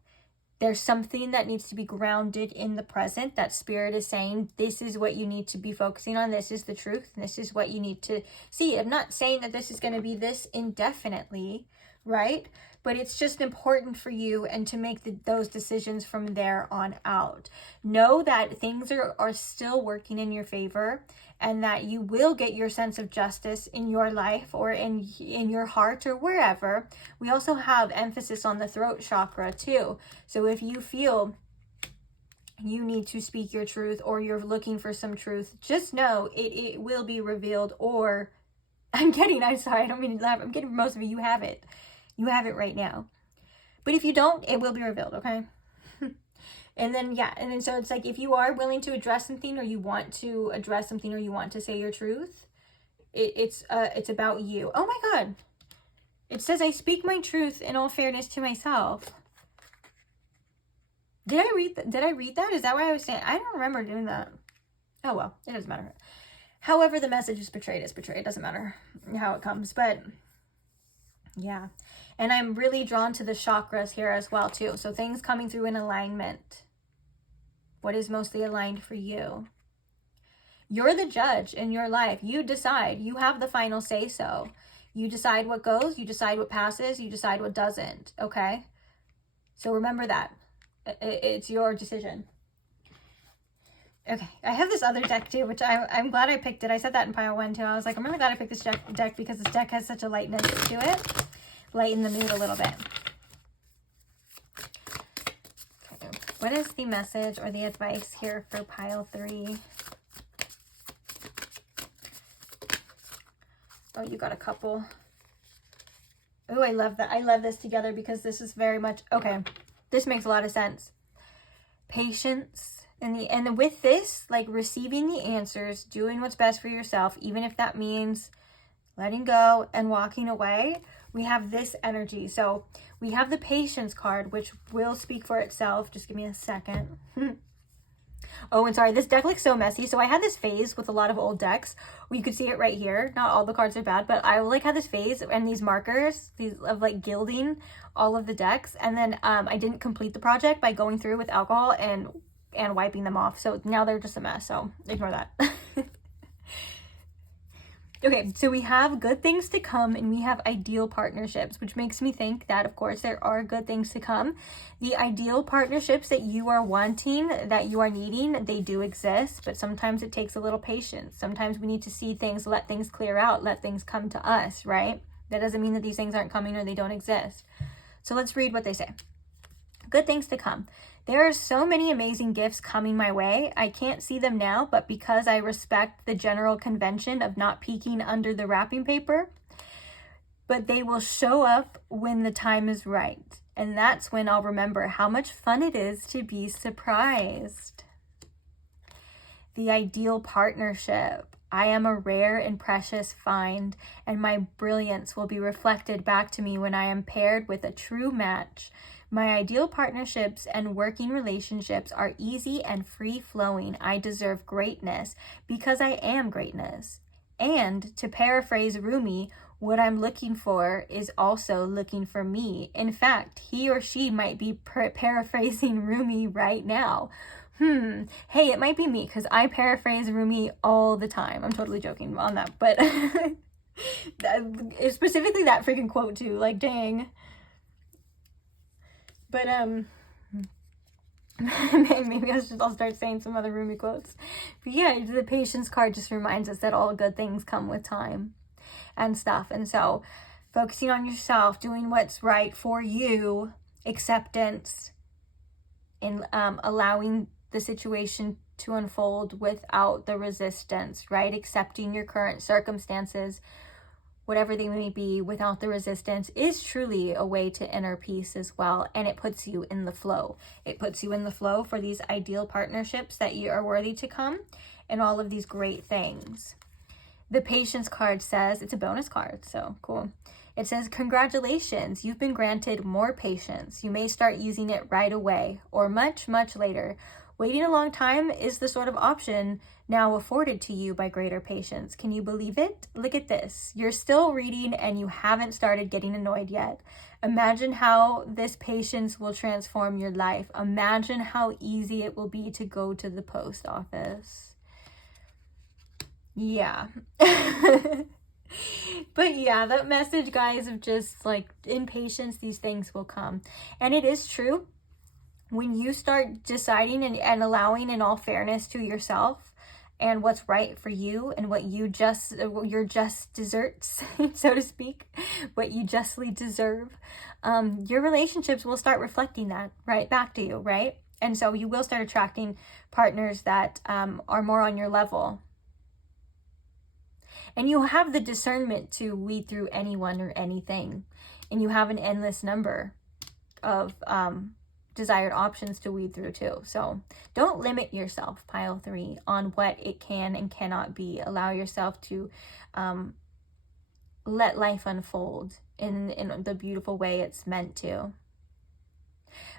There's something that needs to be grounded in the present. That spirit is saying, this is what you need to be focusing on. This is the truth. And this is what you need to see. I'm not saying that this is going to be this indefinitely, right? But it's just important for you and to make those decisions from there on out. Know that things are still working in your favor, and that you will get your sense of justice in your life or in your heart or wherever. We also have emphasis on the throat chakra too. So if you feel you need to speak your truth or you're looking for some truth, just know it will be revealed. Or I'm sorry, I don't mean to laugh. I'm kidding, for most of you have it. You have it right now. But if you don't, it will be revealed, okay? And then, so it's like, if you are willing to address something, or you want to address something, or you want to say your truth, it's about you. Oh my God. It says, I speak my truth in all fairness to myself. Did I read that? Is that why I was saying? I don't remember doing that. Oh, well, it doesn't matter. However the message is portrayed is portrayed. It doesn't matter how it comes, but yeah. And I'm really drawn to the chakras here as well too. So things coming through in alignment. What is mostly aligned for you? You're the judge in your life. You decide. You have the final say so. You decide what goes. You decide what passes. You decide what doesn't. Okay? So remember that. It's your decision. Okay. I have this other deck too, which I'm glad I picked it. I said that in pile 1 too. I was like, I'm really glad I picked this deck because this deck has such a lightness to it. Lighten the mood a little bit. What is the message or the advice here for pile 3? Oh, you got a couple. Oh, I love that. I love this together because this is very much, okay, this makes a lot of sense. Patience. And with this, like receiving the answers, doing what's best for yourself, even if that means letting go and walking away, we have this energy. So we have the patience card, which will speak for itself. Just give me a second. Oh, and sorry, this deck looks so messy. So I had this phase with a lot of old decks. You could see it right here. Not all the cards are bad, but I like had this phase and these markers, these of like gilding all of the decks. And then I didn't complete the project by going through with alcohol and wiping them off. So now they're just a mess. So ignore that. Okay, so we have good things to come and we have ideal partnerships, which makes me think that, of course, there are good things to come. The ideal partnerships that you are wanting, that you are needing, they do exist, but sometimes it takes a little patience. Sometimes we need to see things, let things clear out, let things come to us, right? That doesn't mean that these things aren't coming or they don't exist. So let's read what they say. Good things to come. There are so many amazing gifts coming my way. I can't see them now, but because I respect the general convention of not peeking under the wrapping paper, but they will show up when the time is right. And that's when I'll remember how much fun it is to be surprised. The ideal partnership. I am a rare and precious find, and my brilliance will be reflected back to me when I am paired with a true match. My ideal partnerships and working relationships are easy and free-flowing. I deserve greatness because I am greatness. And to paraphrase Rumi, what I'm looking for is also looking for me. In fact, he or she might be paraphrasing Rumi right now. Hey, it might be me because I paraphrase Rumi all the time. I'm totally joking on that, but specifically that freaking quote too. Like, dang. But maybe I'll start saying some other Rumi quotes. But yeah, the patience card just reminds us that all good things come with time and stuff. And so focusing on yourself, doing what's right for you, acceptance, in allowing the situation to unfold without the resistance, right? Accepting your current circumstances, whatever they may be, without the resistance is truly a way to inner peace as well. And it puts you in the flow. It puts you in the flow for these ideal partnerships that you are worthy to come and all of these great things. The patience card says, it's a bonus card, so cool. It says, congratulations, you've been granted more patience. You may start using it right away or much, much later. Waiting a long time is the sort of option now afforded to you by greater patience. Can you believe it? Look at this. You're still reading and you haven't started getting annoyed yet. Imagine how this patience will transform your life. Imagine how easy it will be to go to the post office. Yeah. But yeah, that message, guys, of just like in patience, these things will come. And it is true. When you start deciding and allowing in all fairness to yourself and what's right for you and what you your just desserts, so to speak, what you justly deserve, your relationships will start reflecting that right back to you, right? And so you will start attracting partners that are more on your level. And you have the discernment to weed through anyone or anything. And you have an endless number of desired options to weed through too. So don't limit yourself, pile 3, on what it can and cannot be. Allow yourself to let life unfold in the beautiful way it's meant to.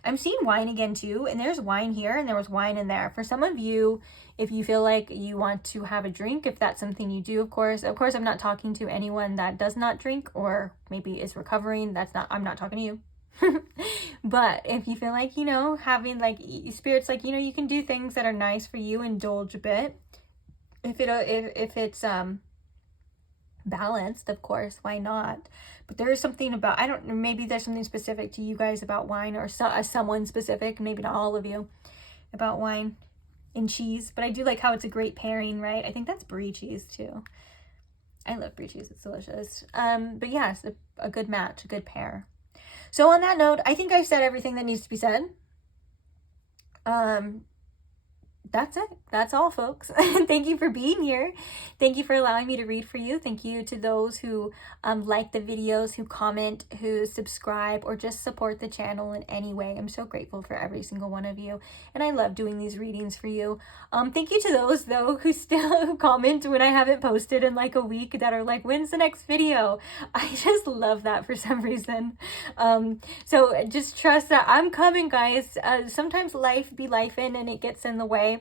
I'm seeing wine again too, and there's wine here and there was wine in there. For some of you, if you feel like you want to have a drink, if that's something you do, of course, I'm not talking to anyone that does not drink or maybe is recovering. I'm not talking to you. But if you feel like, having like spirits, like, you can do things that are nice for you, indulge a bit. If it's balanced, of course, why not? But there is something about, maybe there's something specific to you guys about wine, or someone specific, maybe not all of you, about wine and cheese. But I do like how it's a great pairing, right? I think that's brie cheese too. I love brie cheese, it's delicious. But yes, a good match, a good pair. So on that note, I think I've said everything that needs to be said. That's it. That's all, folks. Thank you for being here. Thank you for allowing me to read for you. Thank you to those who like the videos, who comment, who subscribe, or just support the channel in any way. I'm so grateful for every single one of you, and I love doing these readings for you. Thank you to those, though, who still comment when I haven't posted in like a week, that are like, when's the next video? I just love that for some reason. So just trust that I'm coming, guys. Sometimes life be lifing and it gets in the way.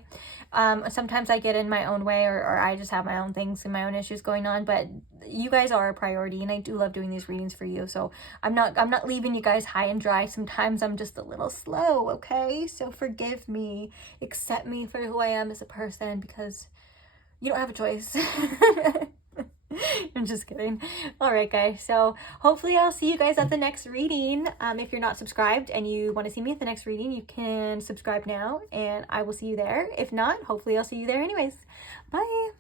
Sometimes I get in my own way, or I just have my own things and my own issues going on, but you guys are a priority, and I do love doing these readings for you. So I'm not leaving you guys high and dry. Sometimes I'm just a little slow, okay? So forgive me, accept me for who I am as a person, because you don't have a choice. I'm just kidding. All right, guys. So hopefully I'll see you guys at the next reading. If you're not subscribed and you want to see me at the next reading, you can subscribe now, and I will see you there. If not, hopefully I'll see you there anyways. Bye.